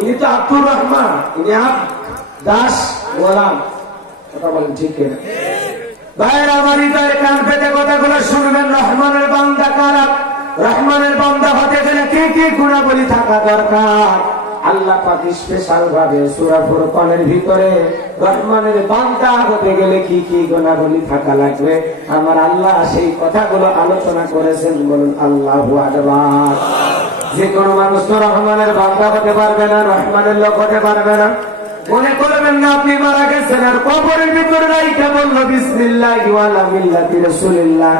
ইনি তো আব্দুর রহমান, ইনি দাস গোলাম। কথা বলেন ঠিক কিনা? ভাইয়ের আমার হৃদয়ের কান পেতে কথাগুলো শুনবেন। রহমানের বান্দা কারা? রহমানের বান্দা হতে গেলে কি কি গুণাবলী থাকা দরকার? আল্লাহ পাক স্পেশাল ভাবে সূরা ফুরকানের ভিতরে রহমানের বান্দা হতে গেলে কি কি গুণাবলী থাকা লাগবে আমার আল্লাহ সেই কথাগুলো আলোচনা করেছেন। বলুন আল্লাহু আকবার। যে কোনো মানুষ তো রহমানের বান্দা হতে পারবে না, রহমানের লোক হতে পারবে না। মনে করবেন না আপনি মারা গেছেন আর কবরের ভিতরে রাইখা বললো বিসমিল্লাহি ওয়া আলা মিল্লাতি রাসূলিল্লাহ।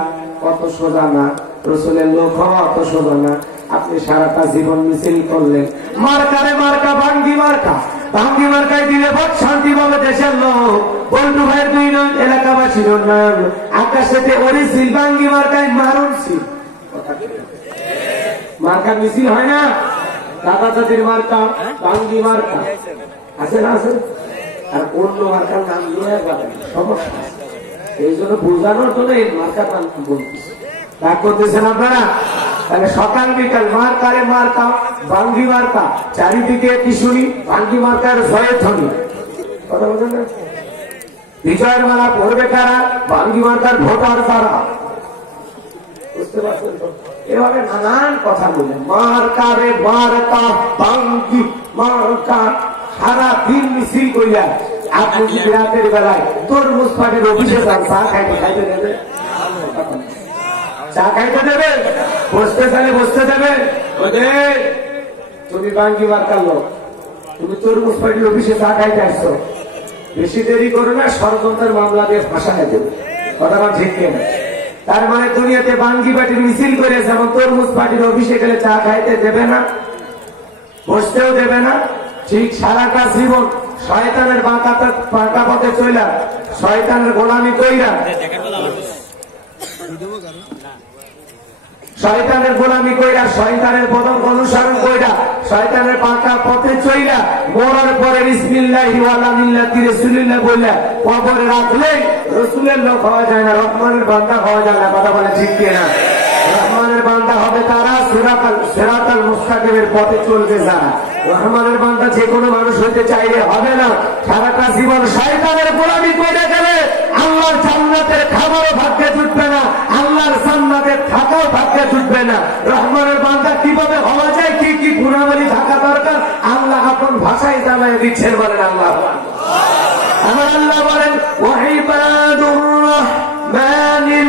কত সোজা না, রাসূলের লোক হওয়া অত সোজা না। আপনি সারাটা জীবন মিছিল করলেন, মার্কারে মার্কা, ভাঙ্গি মার্কা, ভাঙ্গি মার্কায় দিলে বহুত শান্তি পাবে দেশের লোক। বন্ধু ভাইয়ের দুই নয়, এলাকাবাসীর উন্নয়ন, আকাশেতে অরিজিল ভাঙ্গি মার্কায় মারুন ছিল। মার্কা মিছিল হয় না, দাদা দাদির মার্কা, ভাঙ্গি মার্কা আছে না? আছে। আর অন্য মার্কার নাম নিয়ে যাবেন, সমস্যা। এই জন্য বোঝানোর জন্য এই মার্কার নাম বলতেছে। তা করতেছেন আপনারা? তাহলে সকাল বিকাল মার্কারে মার্কা, ভাঙ্গি মার্কা, চারিদিকে কি শুনি? ভাঙ্গি মার্কার জয়ের ধ্বনি। কথা বলছেন না? বিজয়ের মালা পড়বে কারা? ভাঙ্গি মার্কার ভোটার কারা? বুঝতে পারছেন তো? এভাবে নানান কথা বললেন। মার্কারে মার্কা, ভাঙ্গি মার্কা, সারা দিন মিছিল কইলা আপনি যদি রাতের বেলায় তরমুজ পাটির অফিসে যান, চা খাইতে খাইতে দেবে? চা খাইতে দেবে? বসতে চাইলে বসতে দেবে? তুমি ভাঙ্গি মার্কার লোক, তুমি তরমুজ পাটির অফিসে চা খাইতে আসছো, বেশি দেরি করো না, ষড়যন্ত্রের মামলা দিয়ে ফাঁসায় দেবে। কথাটা ঠিক কিনা? তার মানে দুনিয়াতে ভাঙ্গি পাটির মিছিল করে যেমন তরমুজ পাটির অফিসে গেলে চা খাইতে দেবে না, বসতেও দেবে না, ঠিক সারাটা জীবন শয়তানের বাঁকা পথে চইলা, শয়তানের গোলামি কইরা, শয়তানের গোলামি কইরা, শয়তানের পদক অনুসরণ কইরা, শয়তানের বাঁকা পথে চইলা মরার পরে বিসমিল্লাহি ওয়া আলা মিল্লাতি রাসূলিল্লাহ বইলা কবরে রাখলে রাসূলের লোক হওয়া যায় না, রহমানের বান্দা হওয়া যায় না। কথা বলে ঠিক কিনা? রহমানের বান্দা হবে তারা সিরাতাল মুস্তাকিমের পথে চলবে যারা। রহমানের বান্দা যে কোনো মানুষ হইতে চাইলে হবে না। সারাটা জীবন শয়তানের গোলামি করে গেলে আল্লাহর জান্নাতের খাবারও ভাগ্যে জুটবে না, আল্লাহর জান্নাতের থাকাও ভাগ্যে জুটবে না। রহমানের বান্দা কিভাবে হওয়া যায়, কি কি গুণাবলী থাকা দরকার আল্লাহ আপন ভাষায় জানাই দিচ্ছেন। বলেন আল্লাহ। আমার আল্লাহ বলেন ওয়াইবাদুর রাহমানিল্লাযীনা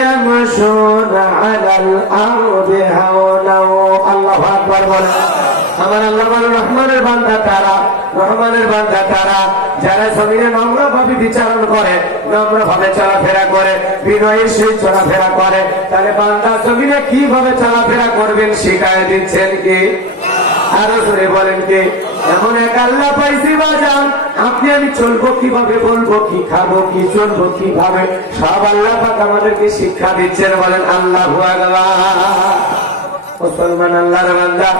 ইয়ামশুনা আলাল আরদি হাওনা। আল্লাহু আকবার বলেন। আমার আল্লাহ বলেন রহমানের বান্দা তারা, রহমানের বান্দা তারা যারা জমিনে নম্র ভাবে বিচারণ করে, নম্র ভাবে চলাফেরা করে, বিনয়ের সহিত চলাফেরা করে। তাহলে বান্দা জমিনে কিভাবে চলাফেরা করবেন শিখায় দিচ্ছেন কি? আরো জোরে বলেন কি? এমন এক আল্লাহ পাইছি বাজান, আপনি আমি চলবো কিভাবে, বলবো কি, খাবো কি, চলবো কিভাবে, সব আল্লাহ পাক আমাদেরকে শিক্ষা দিচ্ছেন। বলেন আল্লাহু আকবার। মুসলমান আল্লাহর বান্দা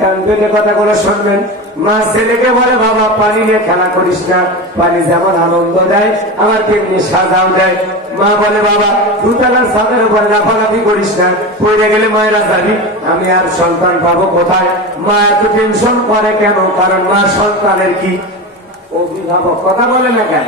কান পেতে কথাগুলো শুনবেন। মা ছেলেকে বলে বাবা পানি নিয়ে খেলা করিস না, পানি যেমন আনন্দ দেয় আমার তেমনি সাজাও দেয়। মা বলে বাবা দুতলার ছাদের উপরে লাফালাফি করিস না, পড়ে গেলে মায়েরা যাবি, আমি আর সন্তান পাবো কোথায়? মা এত টেনশন করে কেন? কারণ মা সন্তানের কি অভিভাবক। কথা বলে না কেন?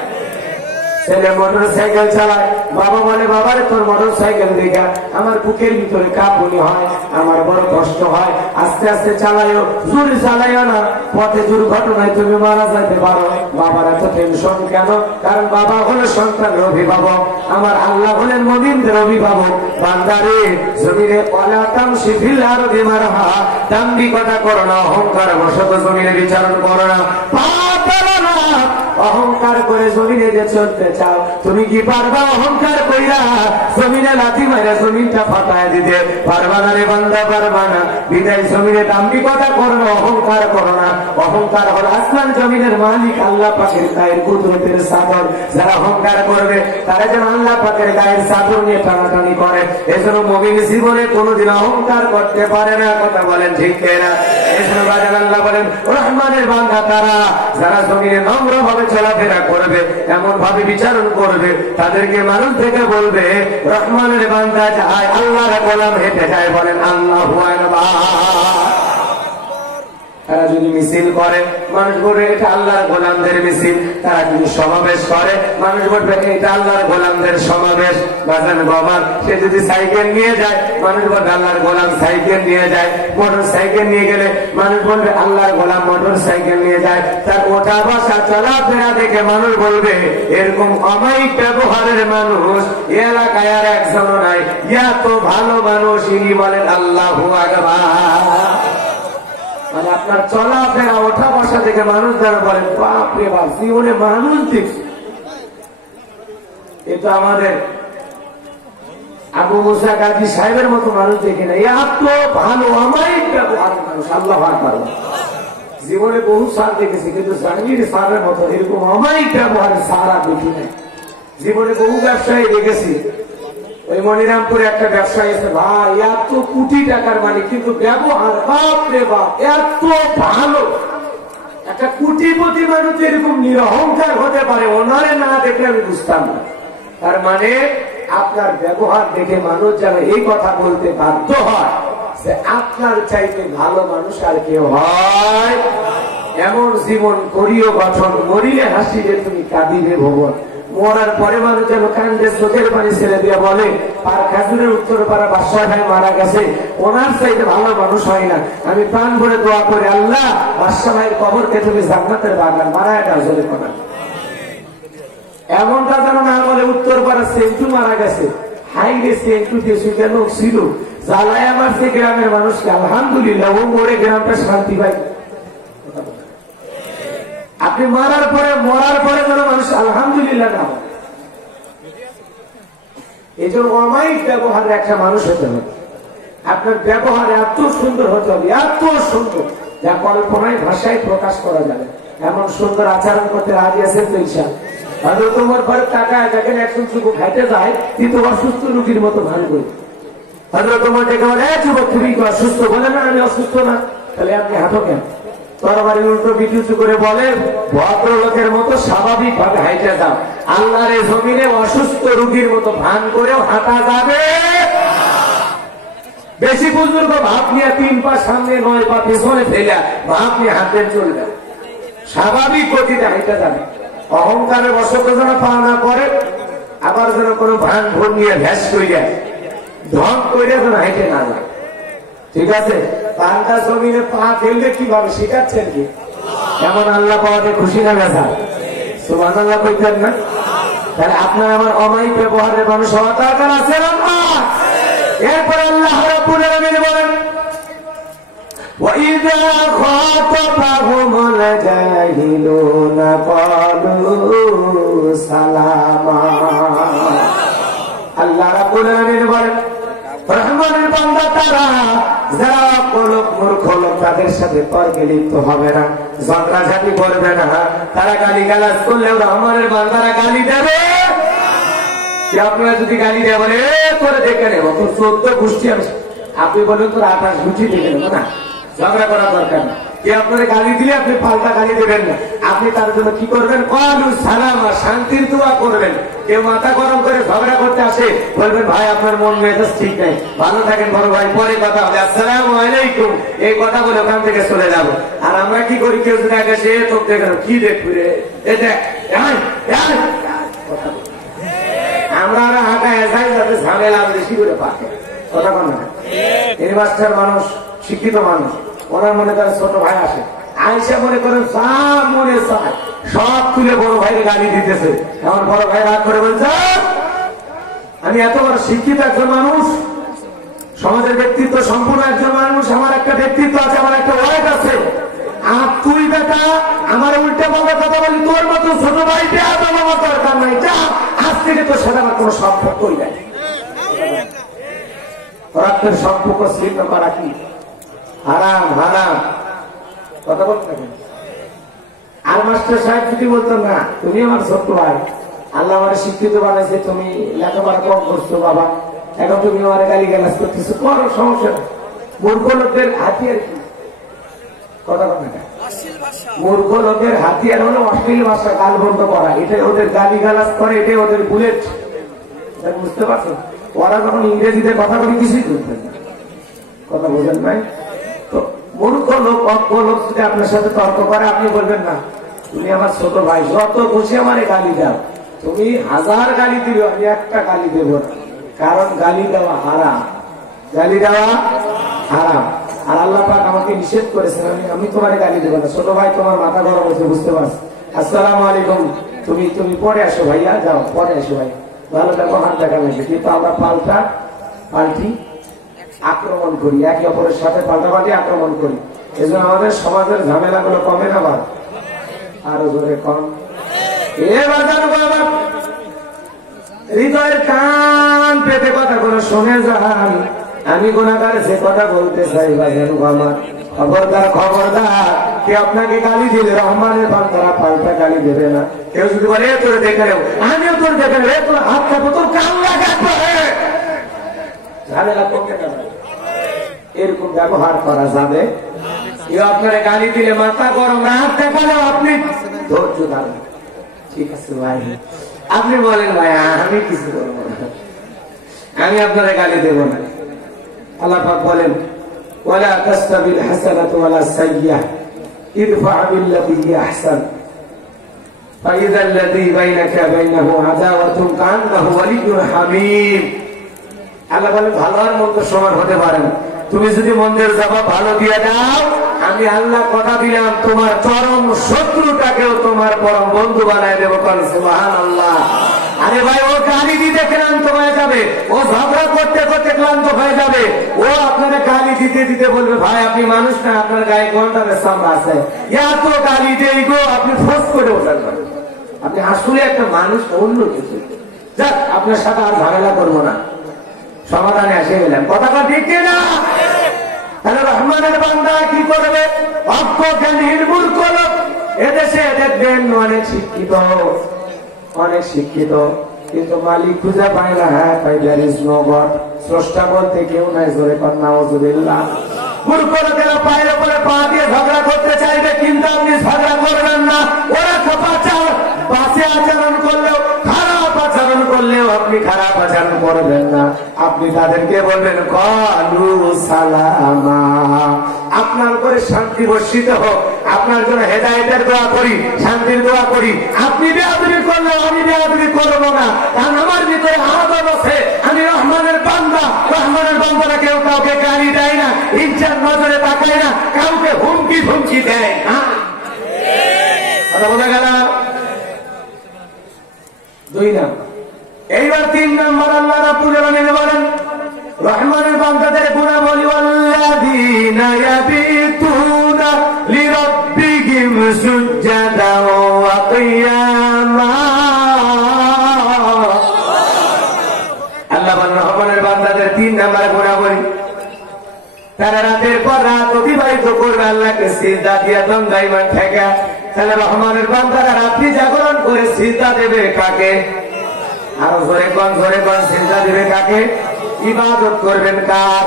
ছেলে মোটর সাইকেল চালায়, বাবা বলে বাবারে তোর মোটর সাইকেল দেখা আমার বুকের ভিতরে কাঁপুনি হয়, আমার বড় কষ্ট হয়, আস্তে আস্তে চালাইও, জোরে চালাইও না, পথে দুর্ঘটনায় তুমি মারা যাইতে পারো। বাবার এত টেনশন কেন? কারণ বাবা হলো সন্তানের অভিভাবক, আমার আল্লাহ হলেন মুমিনদের অভিভাবক। বান্দারে জমিনে ওয়ালা তামশি ফিল আরদি মারহা, দাম্ভিকতা করো না, অহংকার বশত জমিনে বিচারণ করো না, পাপ করো না। অহংকার করে জমিনে যে চলতে চাও, তুমি কি পারবা অহংকার কইরা জমিনে লাথি মাইরা জমিনটা ফাটায় দিতে? পারবা না রে বান্দা, পারবা না। বিদায় জমিনে দাম্ভিকতা করো না, অহংকার করো না। অহংকার হল আসমান জমিনের মালিক আল্লাহ পাকের গায়ের কুদরতের চাদর। যারা অহংকার করবে তারা যেন আল্লাহ পাকের গায়ের চাদর নিয়ে টানাটানি করে। এজন্য মুমিন জীবনে কোনোদিন অহংকার করতে পারে না। কথা বলেন ঠিক কিনা? এজন্য বাজার আল্লাহ বলেন রহমানের বান্দা তারা যারা জমিনে নম্র ভাবে চলাফেরা করবে, এমন ভাবে বিচারণ করবে, তাদেরকে মানুষ থেকে বলবে রহমানের বান্দা যায়, আল্লাহর গোলাম হেঁটে যায়। বলেন আল্লাহু আকবার। যদি মিছিল করে মানুষ বলবে এটা আল্লাহর গোলামদের মিছিল, তারা যদি সমাবেশ করে মানুষ বলবে এটা আল্লাহর গোলামদের সমাবেশ। বাজান বাবা, সে যদি সাইকেল নিয়ে যায় মানুষ বলবে আল্লাহর গোলাম সাইকেল নিয়ে যায়, মোটর সাইকেল নিয়ে গেলে মানুষ বলবে আল্লাহর গোলাম মোটর সাইকেল নিয়ে যায়। তার ওঠা বসা চলাফেরা দেখে মানুষ বলবে এরকম অমায়িক ব্যবহারের মানুষ এলাকায় আর একজনও নাই, এত ভালো মানুষ ইনি বলেন আল্লাহু আকবার। মানে আপনার চলাফেরা ওঠা বসা দেখে মানুষ যারা বলেন বাপ রে বাপ, জীবনে মানুষ দেখছি। এটা আমাদের আবু মুসা গাজী সাহেবের মতো মানুষ দেখে না, এত ভালো অমায়িক ব্যবহারের মানুষ আল্লাহু আকবার। জীবনে বহু সার দেখেছি, কিন্তু জাহাঙ্গীর সারের মতো এরকম অমায়িক ব্যবহারের সারা দেখি না। জীবনে বহু ব্যবসায়ী দেখেছি, ওই মনিরামপুরে একটা ব্যবসায়ী আছে ভাই, এত কোটি টাকার মালিক, কিন্তু ব্যবহার বাপ রে বাপ এত ভালো। একটা কোটিপতি মানুষ এরকম নিরহংকার হতে পারে, ওনারে না দেখলে আমি বুঝতাম না। তার মানে আপনার ব্যবহার দেখে মানুষ যেন এই কথা বলতে বাধ্য হয় যে আপনার চাইতে ভালো মানুষ আর কেউ হয়। এমন জীবন করিও গঠন, মরিলে হাসিলে তুমি কাঁদিবে ভুবন। মরার পরে মানুষ যেন কান্দে চোখের পানি ছেড়ে দিয়ে বলে আর খাজুরের উত্তরপাড়া বাদশাহ ভাই মারা গেছে, ওনার চাইতে ভালো মানুষ হয় না। আমি প্রাণ ভরে দোয়া করে আল্লাহ বাদশাহ ভাইয়ের কবরকে তুমি জান্নাতের বাগান বানায় দাও জোরে করা। এমনটা যেন না বলে উত্তরপাড়া সেন্টু মারা গেছে, হাই গেছে একটু দেশু কেন ছিল জ্বালায় আমার সে গ্রামের মানুষকে আলহামদুলিল্লাহ ও মরে গ্রামটা শান্তি পাই। আপনি মরার পরে যেন মানুষ আলহামদুলিল্লাহ না হয়। এই জন্য অমায়িক ব্যবহারের একটা মানুষ হতে হবে। আপনার ব্যবহার এত সুন্দর হতে হবে, এত সুন্দর যা কল্পনায় ভাষায় প্রকাশ করা যাবে। এমন সুন্দর আচরণ করতে রাজি আছেন তো ইনশাআল্লাহ। হয়তো তোমার ঘরে টাকা দেখেন একজন যুবক খাইতে যায় কিন্তু অসুস্থ রোগীর মতো ভান করি। হয়তো তোমার ডেকে বলে যুবক তুমি কি অসুস্থ, বলে না আমি অসুস্থ না, তাহলে আপনি হাঁটো কেন? তরবারি উল্টো বিদ্যুৎ করে বলে ভদ্রলোকের মতো স্বাভাবিক ভাবে হাইটে যাও। আল্লাহর জমিনে অসুস্থ রোগীর মতো ভান করেও হাঁটা যাবে। বেশি বুজুর্গ ভাব নিয়ে 3 পা সামনে 9 পা পিছনে ফেলে ভাব নিয়ে হাঁটেন চলবে, স্বাভাবিক গতিতে হাইটে যাবে। অহংকারের বশত যেন পা না করে, আবার যেন কোনো ভান ভোর নিয়ে ভ্যাস করিয়া ঢং করিয়া যেন হাইটে না যায়। ঠিক আছে, পাল্টা জমিনে পা ফেললে কিভাবে শিখাচ্ছেন কি? এমন আল্লাহ পাওয়াতে খুশি না বেজা? সুবহানাল্লাহ কইতেন না? তাহলে আপনার আমার অমায়িক ব্যবহারের মানুষ হওয়া দরকার আছে না? এরপরে আল্লাহ রাব্বুল আলামিন বলেন وَإِذَا خَاطَبَهُمُ الْجَاهِلُونَ قَالُوا سَلَامًا। আল্লাহ রাব্বুল আলামিন বলেন রহমানের বান্দা তারা যারা কলক মূর্খ লোক তাদের সাথে তর্কে লিপ্ত হবে না, ঝগড়াঝাটি করবে না, তারা গালিগালাজ করলেও রহমানের বান্দারা গালি দেবে। আপনারা যদি গালি দেয় বলে করে দেখে নেব তোর 14 গোষ্ঠী, আপনি বলেন তোর 28 গোষ্ঠী দেখে নেবো না, ঝগড়া করার দরকার না। কে আপনারা গালি দিলে আপনি পাল্টা গালি দেবেন না, আপনি তার জন্য কি করবেন? ক্বালু সালামা, শান্তির দোয়া করবেন। কেউ মাথা গরম করে ঝগড়া করতে আসে বলবেন ভাই আপনার মন মেজাজ ঠিক নাই, ভালো থাকেন বড় ভাই, পরে কথা হবে, আসসালামু আলাইকুম, এই কথা বলে ওখান থেকে চলে যাব। আর আমরা কি করি? কেউ যদি আগে সে তোকে দেখেন কি দেখবি রে, আমরা আরো হাঁটায় যাই যাতে ঝামেলা বেশি করে পাকে কথা বলে না। এই মাস্টার মানুষ, শিক্ষিত মানুষ, ওনার মনে করেন ছোট ভাই আসে, আইসা মনে করেন সব মনে চায় সব তুলে বড় ভাইকে গালি দিতেছে। এমন বড় ভাই রাগ করে বলছে আমি এত বড় শিক্ষিত একজন মানুষ, সমাজের ব্যক্তিত্ব সম্পূর্ণ একজন মানুষ, আমার একটা ব্যক্তিত্ব আছে, আমার একটা ওয়াইফ আছে, আর তুই বেটা আমার উল্টে পাল্টা কথা বলি, তোর মতো ছোট ভাই আমার দরকার নাই, যা আজ থেকে তোর সাথে আমার কোনো সম্পর্কই নাই। রক্তের সম্পর্ক ছিন্ন করা কি হারাম? হারাম কথা বলতে থাকেন। আর মাস্টার সাহেব যদি বলতো না তুমি আমার ছোট্ট ভাই, আল্লাহ আমার শিক্ষিত বানাইছে, তুমি লেখাপড়া কম করছো বাবা, এখন তুমি আমার গালি গালাজ করতেছো, করো, সমস্যা। মূর্খ লোকের হাতিয়ার কি? কথা বলতে না, মূর্খ লোকের হাতিয়ার হলো অশ্লীল ভাষা, গাল বন্ধ করা, এটাই ওদের গালি গালাজ করে, এটাই ওদের বুলেট। বুঝতে পারছো? ওরা যখন ইংরেজিতে কথা বলে কিছুই করতে না, কথা বোঝেন নাই তো। মূর্খ লোক অজ্ঞ লোক যদি আপনার সাথে তর্ক করে আপনি বলবেন না তুমি আমার ছোট ভাই, যত খুশি আমারে গালি দাও, তুমি 1000 গালি দিবে আমি একটা গালি দেব না, কারণ গালি দেওয়া হারাম, গালি দেওয়া হারাম। আর আল্লাহ পাক আমাকে নিষেধ করেছেন আমি তোমার গালি দেবো না। ছোট ভাই তোমার মাথা গরম হচ্ছে বুঝতে পারছি, আসসালামু আলাইকুম, তুমি পরে আসো ভাইয়া, যাও পরে আসো ভাই, ভালো ব্যবহার দেখা লাগবে। কিন্তু আমরা পাল্টি আক্রমণ করি, একে অপরের সাথে পাল্টাপাল্টি আক্রমণ করি। এজন্য আমাদের সমাজের ঝামেলা গুলো কমে না, আবার আরো জোরে কম। হৃদয়ের কান পেতে কথা করে শুনে যান, আমি গুনাহগার যে কথা বলতে চাই বাজানো আমার, খবরদার কে আপনাকে গালি দিলে রহমানের বান্দারা পাল্টা গালি দেবে না। কেউ যদি বলে তোর দেখে নেব, আমিও তোর দেখে নেব, তোর হাত কাপো, তোর কান লাগাবে, ঝামেলা করতে যাবে, এরকম ব্যবহার করা যাবে। কেউ আপনারা গালি দিলে মাথা গরম রাত দেখালেও আপনি ধৈর্য ধারণ, ঠিক আছে ভাই, আপনি বলেন ভাই আমি কিছু করবো না, আমি আপনারা গালি দেব না। আল্লাহ পাক বলেন ওয়ালা তাস্তাবিল হাসানাতু ওয়ালা সাইয়্যাহ ইরফা বিল্লাতী হিয়া আহসান ফাইযা আল্লাযী বাইনাকা বাইনাহু আদাওয়াতুন কাআন্নাহু ওয়ালিয়্যুন হামীম। আল্লাহ বলেন ভালো আর মন্দ সমান হতে পারে না, তুমি যদি মন্দের জবাব ভালো দিয়ে দাও আমি আল্লাহ কথা দিলাম তোমার চরম শত্রুটাকেও তোমার পরম বন্ধু বানায় দেবো। সুবহানাল্লাহ। আরে ভাই ও গালি দিতে ক্লান্ত হয়ে যাবে, ও ঝগড়া করতে করতে ক্লান্ত হয়ে যাবে, ও আপনারা গালি দিতে দিতে বলবে ভাই আপনি মানুষ না, আপনার গায়ে ঘন্টার সামনে আছে, এত গালি দেই গো, আপনি ফোর্স করে ওঠার পারেন, আপনি আসলে একটা মানুষ অন্য কিছু। যাক আপনার সাথে আর ঝামেলা করবো না, সমাধানে এসে গেলাম, কথাটা ঠিক না? তাহলে রহমানের বান্দা কি করবে? অজ্ঞানীর মূর্খ লোক। এদেশে দেখবেন অনেক শিক্ষিত কিন্তু মালিক খুঁজে পায় না। হ্যাঁ পাই দেয়ার ইজ নো গড, স্রষ্টা বলতে কেউ নাই, জোরে কর নাউযুবিল্লাহ। মূর্খ লোকেরা পায়ের উপরে পা দিয়ে ঝগড়া করতে চাইবে, কিন্তু আপনি ঝগড়া করবেন না। ওরা বাসে আচরণ করলেও, খারাপ আচরণ করলেও আপনি খারাপ আচরণ করবেন না, আপনি তাদেরকে বলবেন ক্বালু সালামা, আপনার উপরে শান্তি বর্ষিত হোক, আপনার জন্য হেদায়েতের দোয়া করি, শান্তির দোয়া করি। আপনি বেয়াদবি করলে আমি বেয়াদবি করবো না, কারণ আমার ভিতরে আদব আছে, আমি রহমানের বান্দা। রহমানের বান্দারা কেউ কাউকে গালি দেয় না, ইজ্জত নজরে তাকায় না, কাউকে হুমকি দেয় না। কথা বোঝা গেল? 2 নাম্বার। এইবার 3 নাম্বার আল্লাহ রাব্বুল আলামিন বলেন রহমানের বান্দাদের গুণাবলী, ওয়াল্লাযীনা ইয়াবিতুনা লিরাব্বিহিম সুজদান ওয়া কিয়ামা। আল্লাহ বলেন রহমানের বান্দাদের 3 নাম্বার গুণাবলী, তারা রাতের পর রাত অতিবাহিত করবে আল্লাহকে সিজদা দিয়া দণ্ডায়মান ঠেকা। তাহলে রহমানের বান্দারা রাত্রি জাগরণ করে সিজদা দেবে কাকে? আরো জোরে কোন সিজদা দেবে কাকে? ইবাদত করবেন কার?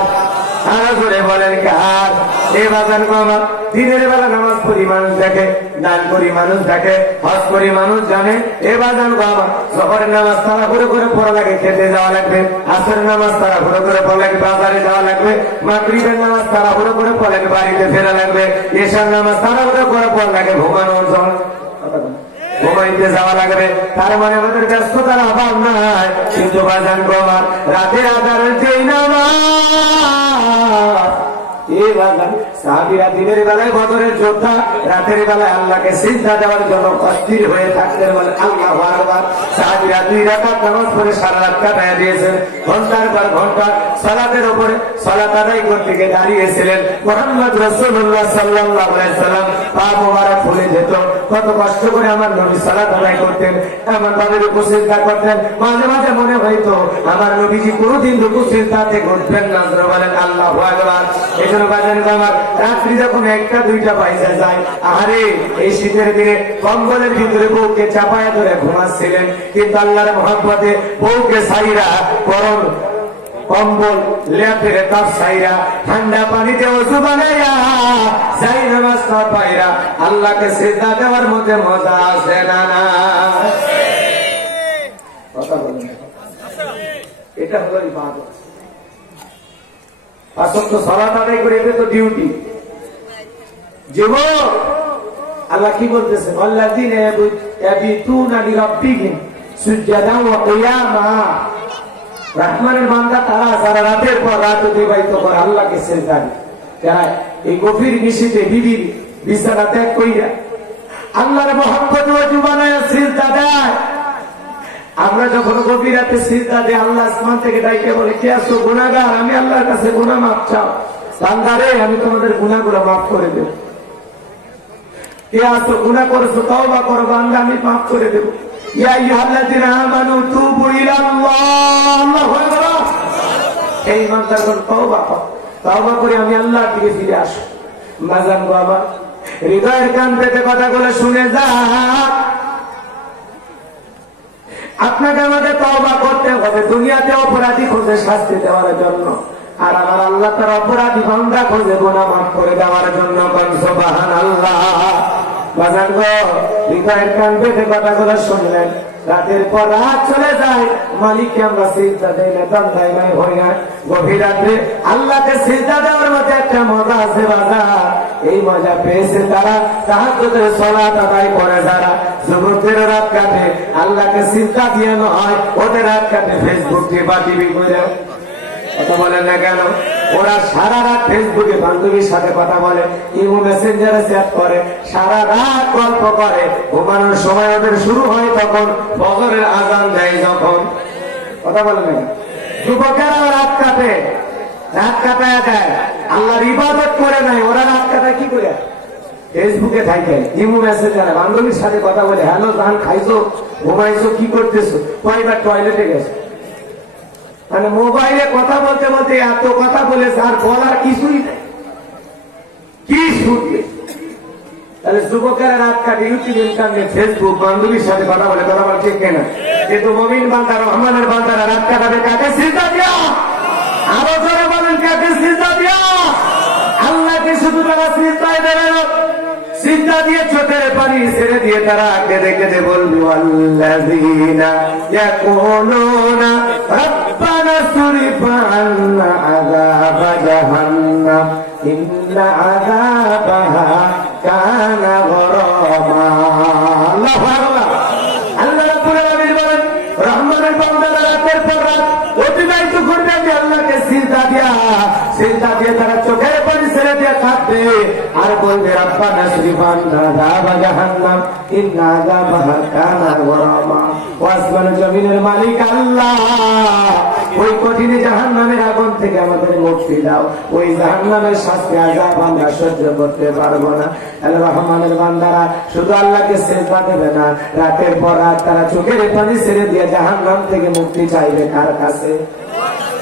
আরো জোরে বলেন কার? এই বাজান বাবা দিনের বেলা নামাজ পড়ি মানুষ দেখে, দান করি মানুষ দেখে, হজ করি মানুষ জানে। এ বাজান বাবা জোহরের নামাজ তাড়াহুড়ো করে পড়া লাগে, খেতে যাওয়া লাগবে। আসরের নামাজ তাড়াহুড়ো করে পড়া লাগে, বাজারে যাওয়া লাগবে। মাগরিবের নামাজ তাড়াহুড়ো করে পড়া লাগে, বাড়িতে ফেরা লাগবে। এশার নামাজ তাড়াহুড়ো করে পড়া লাগে, ঘুমাইতে যাওয়া লাগবে। তার মানে আমাদের ব্যস্ততার অভাব নাই, কিন্তু বাজান বাবা রাতের আধারের যেই নামাজ, এই বাজান সাহাবীরা দিনের বেলায় বদরের যোদ্ধা, রাতের বেলায় আল্লাহকে সিজদা দেওয়ার জন্য অস্থির হয়ে থাকতেন। বলে আল্লাহু আকবার। সাহাবীরা 2 রাকাত নামাজ পড়ে সারা রাত কাটায় দিয়েছেন, ঘন্টার পর ঘন্টা সালাতের উপরে সালাত আদায় করতে গিয়ে দাঁড়িয়েছিলেন। মুহাম্মদ রাসূলুল্লাহ সাল্লাল্লাহু আলাইহি সাল্লাম পা মোবারক ফুলে যেত, কত কষ্ট করে আমার নবী সালাত আদায় করতেন, এমন ভাবে রুকু সিজদা করতেন। মাঝে মাঝে মনে হইতো আমার নবীজি কোনদিন রুকু সিজদাতে ঘটবেন না। বলেন আল্লাহু আকবার। এজন্য বাজান আমার রাত্রি যখন 1টা-2টা বাইজা যায়, আরে এই শীতের দিনে কম্বলের ভিতরে বউকে চাপায়া ধরে ঘুমাচ্ছিলেন, কিন্তু আল্লাহর মহব্বতে বউকে সাইরা গরম কম্বল লেপের কাপ সাইরা ঠান্ডা পানিতে ওযু বানাইয়া যাই নামাজ না পাইরা আল্লাহকে সিজদা দেওয়ার মধ্যে মজা আছে না? কথা বলেন, এটা হলো ইবাদত। 5 ওয়াক্ত সালাত আদায় করে, এটা তো ডিউটি। যুবক আল্লাহ কি বলতেছে আল্লাযীনা ইয়াবিতুনা লিরাব্বিহিম সুজদান ওয়া কিয়ামা রহমানের বান্দা তারা সারা রাতের পর রাত অতিবাহিত করে আল্লাহকে সিজদা দেয় এই গভীর নিশীথে বিবির বিছানা ত্যাগ কইরা আল্লাহর মহব্বত ওয়াজু বানায় সিজদা দেয় আমরা যখন গভীর রাতে সিজদা দেই আল্লাহ আসমান থেকে ডাইকে বলে কে আছো গুনাহগার আমি আল্লাহর কাছে গুনাহ মাফ চাও বান্দারে আমি তোমাদের গুনাহগুলো মাফ করে দেব কে আছো গুনাহ করেছো তওবা করো বান্দা আমি মাফ করে দেব ইয়া আইয়ুহাল্লাযীনা আমানু তুবু ইলাল্লাহ আল্লাহু আকবার এই ইমানদারগণ তওবা করে আমি আল্লাহর দিকে ফিরে আসো মাজান বাবা হৃদয়ের কান পেতে কথাগুলো শুনে যা আপনাকে আমাদের তওবা করতে হবে দুনিয়াতে অপরাধী খোঁজে শাস্তি দেওয়ার জন্য আর আমার আল্লাহ তার অপরাধী বান্দা খোঁজে গুনাহ মাফ করে দেওয়ার জন্য সুবহানাল্লাহ বাজান গো হৃদয়ের কান পেতে কথাগুলো শুনলেন রাতের পর রাত চলে যায় মালিককে আমরা সিজদা দেই না বান্দাই নাই হই না গভীর রাতে আল্লাহকে সিজদা দেওয়ার মধ্যে একটা মজা আছে বাজার এই মজা পেয়েছে তারা তাহাজ্জুদের সালাত আদায় করে যারা যুবকদের রাত কাটে আল্লাহকে সিজদা দিয়ে নয় ওদের রাত কাটে ফেসবুক দিয়ে বা টিভি করে কথা বলেন না কেন ওরা সারা রাত ফেসবুকে বান্ধবীর সাথে কথা বলে ইমো মেসেঞ্জারে চ্যাট করে সারা রাত গল্প করে ঘুমানোর সময় ওদের শুরু হয় তখন ফজরের আজান দেয় যখন কথা বলেন না যুবকেরা রাত কাটায় দেয় আল্লাহর ইবাদত করে নাই ওরা রাত কাটায় কি করে ফেসবুকে থাকে ইমো মেসেঞ্জারে বান্ধবীর সাথে কথা বলে হ্যালো জান খাইছো ঘুমাইছো কি করতেছো কয়বার টয়লেটে গেছো মানে মোবাইলে কথা বলতে বলতে এত কথা বলে আর বলার কিছুই নেই কি শুনবে তাহলে যুবকেরা রাত কাটে ইউটিউব ইন্টারনেট ফেসবুক বান্ধবীর সাথে কথা বলে ঠিক কেনা কিন্তু মুমিন বান্দা রহমানের বান্দারা রাত কাটাবে কাকে সিজদা দিয়া আরো জোরে বলেন কাকে সিজদা দিয়া আল্লাহকে শুধু তারা সিজদায় দেবে না সিজদা দিয়ে চোখের পানি ছেড়ে দিয়ে তারা কেঁদে কেঁদে বলবে আল্লাযীনা ইয়াকুলুনা রব্বানা সরিফ আন্না আযাবা জাহান্নাম ইন্না আযাবাহা কানা গরামা আল্লাহু আকবার আল্লাহ রাব্বুল আলামিন বলেন রহমানের বান্দারা রাতের পর রাত অতিবাহিত করবে আল্লাহকে সিজদা দিয়ে তারা চোখের পানি ছেড়ে দিয়ে কাঁদবে আর বলবে রব্বানা সরিফ আন্না আযাবা জাহান্নাম ইন্না আযাবাহা কানা গরামা ওয়াসমান জমিনের মালিক আল্লাহ ওই কঠিন জাহান্নামের আগুন থেকে আমাদের মুক্তি দাও ওই জাহান্নামের শাস্তি আযাব আমরা সহ্য করতে পারবো না আল্লাহ রহমানের বান্দারা শুধু আল্লাহকে সিজদা দেবে না রাতের পর রাত তারা চোখের পানি ছেড়ে দিয়ে জাহান্নাম থেকে মুক্তি চাইবে কার কাছে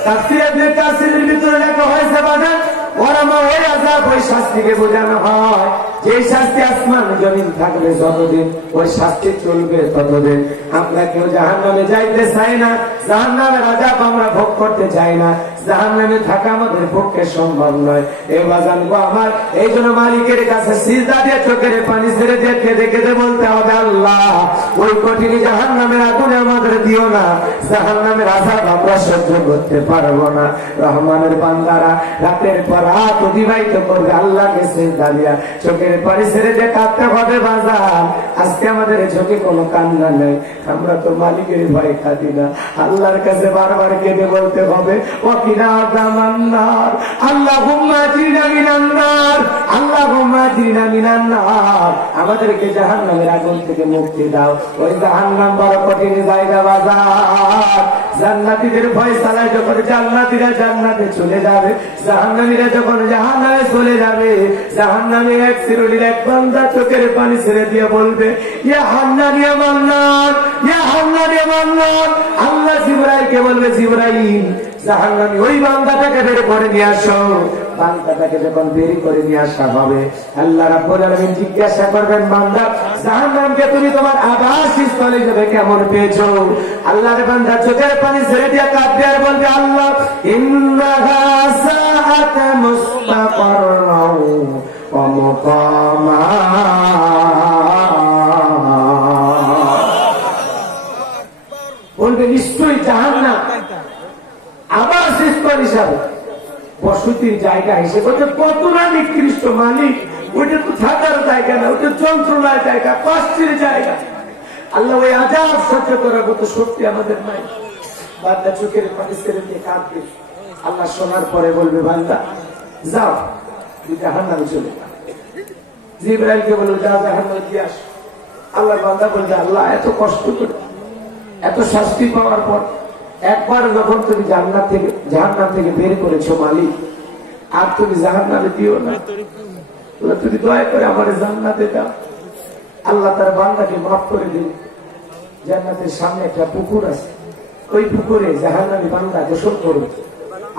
তাফসীর ইবনে কাসিরের ভিতরে লেখা হয়েছে বাজার ওরামা ওই আযাব ওই শাস্তিকে বোঝানো হয় যে শাস্তি আসমান জমিন থাকবে যতদিন ওই শাস্তি চলবে ততদিন আমরা কেউ জাহান্নামে যাইতে চাই না জাহান্নামের আযাব আমরা ভোগ করতে চাই না জাহান্নামে থাকা আমাদের পক্ষে সম্ভব নয় এ বাজান গো আমার এই জন্য মালিকের কাছে সিজদা দিয়ে চোখের পানি ছেড়ে দিয়ে কেঁদে কেঁদে বলতে হবে আল্লাহ ওই কঠিন জাহান্নামের আগুনে আমাদের দিও না জাহান্নামের আযাব আমরা সহ্য করতে পারবো না রহমানের বান্দারা রাতের পর রাত অতিবাহিত করবে আল্লাহকে সিজদা দিয়া চোখের পানি ছেড়ে দিয়ে কাঁদতে হবে বাজান আজকে আমাদের চোখে কোনো কান্না নেই আমরা তো মালিকের ভয় কাঁদি না আল্লাহর কাছে বারবার কেঁদে বলতে হবে ওয়াকিনা আযাবান্নার আল্লাহুম্মা আজরিনা মিনান নার আল্লাহুম্মা আজরিনা মিনান নার আমাদেরকে জাহান্নামের আগুন থেকে মুক্তি দাও ওই জাহান্নাম বড় কঠিন জায়গা বাজার জান্নাতীদের ফয়সালায় যখন জান্নাতীরা জান্নাতে চলে যাবে জাহান্নামীরা যখন জাহান্নামে চলে যাবে জাহান্নামে এক সিরুলির এক বান্দা চোখের পানি ছেড়ে দিয়ে বলবে ইয়া হান্নান ইয়া মান্নান ইয়া হান্নান ইয়া মান্নান আল্লাহ জিবরাইলকে বলবে জিবরাইল জাহান্নামী ওই বান্দাটাকে বের করে নিয়ে আসো বান্দাটাকে যখন বের করে নিয়ে আসা হবে আল্লাহ রাব্বুল আলামিন জিজ্ঞাসা করবেন বান্দা জাহান্নামকে তুমি তোমার আবাসস্থলে যাবে কেমন পেয়েছো আল্লাহর বান্দা চোখের পানি ছেড়ে দিয়ে কাঁদবে আর বলবে আল্লাহ ইন্নাহা সাআত মুস্তাকাররাও ওয়া মুকামা বলবে নিশ্চয়ই জাহান্নাম আবাসস্থল হিসাবে বসতির জায়গা হিসেবে কত না নিকৃষ্ট মালিক ওইটা তো থাকার জায়গা না, ওইটা যন্ত্রণার জায়গা, কষ্টের জায়গা। আল্লাহ ওই আযাব সহ্য করার মতো শক্তি আমাদের নাই। বান্দা চোখের পানি ছেড়ে দিয়ে কাঁদবে। আল্লাহ শোনার পরে বলবে, বান্দা যাও, তুই জাহান্নামে চলে যা। জিবরাইলকে বলল, যাও জাহান্নামে দিয়ে আস। আল্লাহ বান্দা বলবে, আল্লাহ এত কষ্ট করে, এত শাস্তি পাওয়ার পর একবার যখন তুমি জাহান্নাম থেকে বের করেছো মালিক, আর তুমি জাহান্নামে দিও না, তুমি দয়া করে আমার জান্নাতে দাও। আল্লাহ তার বান্দাকে মাফ করে দিল। জান্নাতের সামনে একটা পুকুর আছে, ওই পুকুরে জাহান্নামী বান্দা গোসল করবে,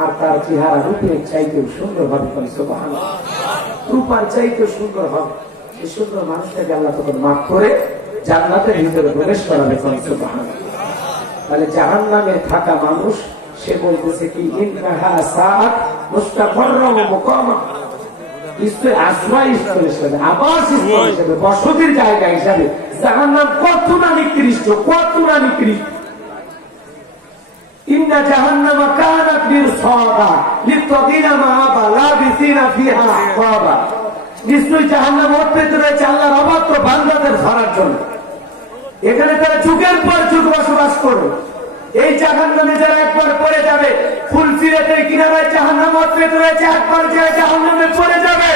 আর তার চেহারা রূপের চাইতেও সুন্দর হবে। সুবহানাল্লাহ, রূপার চাইতেও সুন্দর হবে। এই সুন্দর মানুষটাকে আল্লাহ তখন মাফ করে জান্নাতের ভিতরে প্রবেশ করাবে। সুবহানাল্লাহ। তাহলে জাহান্নামে থাকা মানুষ সে বলতেছে কি, ইন্নাহা সাআত মুস্তাকাররা ওয়া মুকামা, আশ্রয় স্থল হিসেবে, আবাস স্থল হিসেবে, বসতির জায়গা হিসাবে জাহান্নাম কত না নিকৃষ্ট, কত না নিকৃষ্ট। ইন্না জাহান্নামা কানাত মিরসাদা লিত্তাগিনা মাআবা লাবিসিনা ফিহা আহকাবা। নিশ্চয়ই জাহান্নাম অর্পিত রয়েছে আল্লাহর অবাধ্য বান্দাদের ধরার জন্য। এখানে তারা যুগের পর যুগ বসবাস করবে। এই জাহান্নামে যারা একবার পড়ে যাবে, ফুলসিরাতের কিনারায় জাহান্নাম অর্পিত রয়েছে, একবার যারা জাহান্নামে পড়ে যাবে,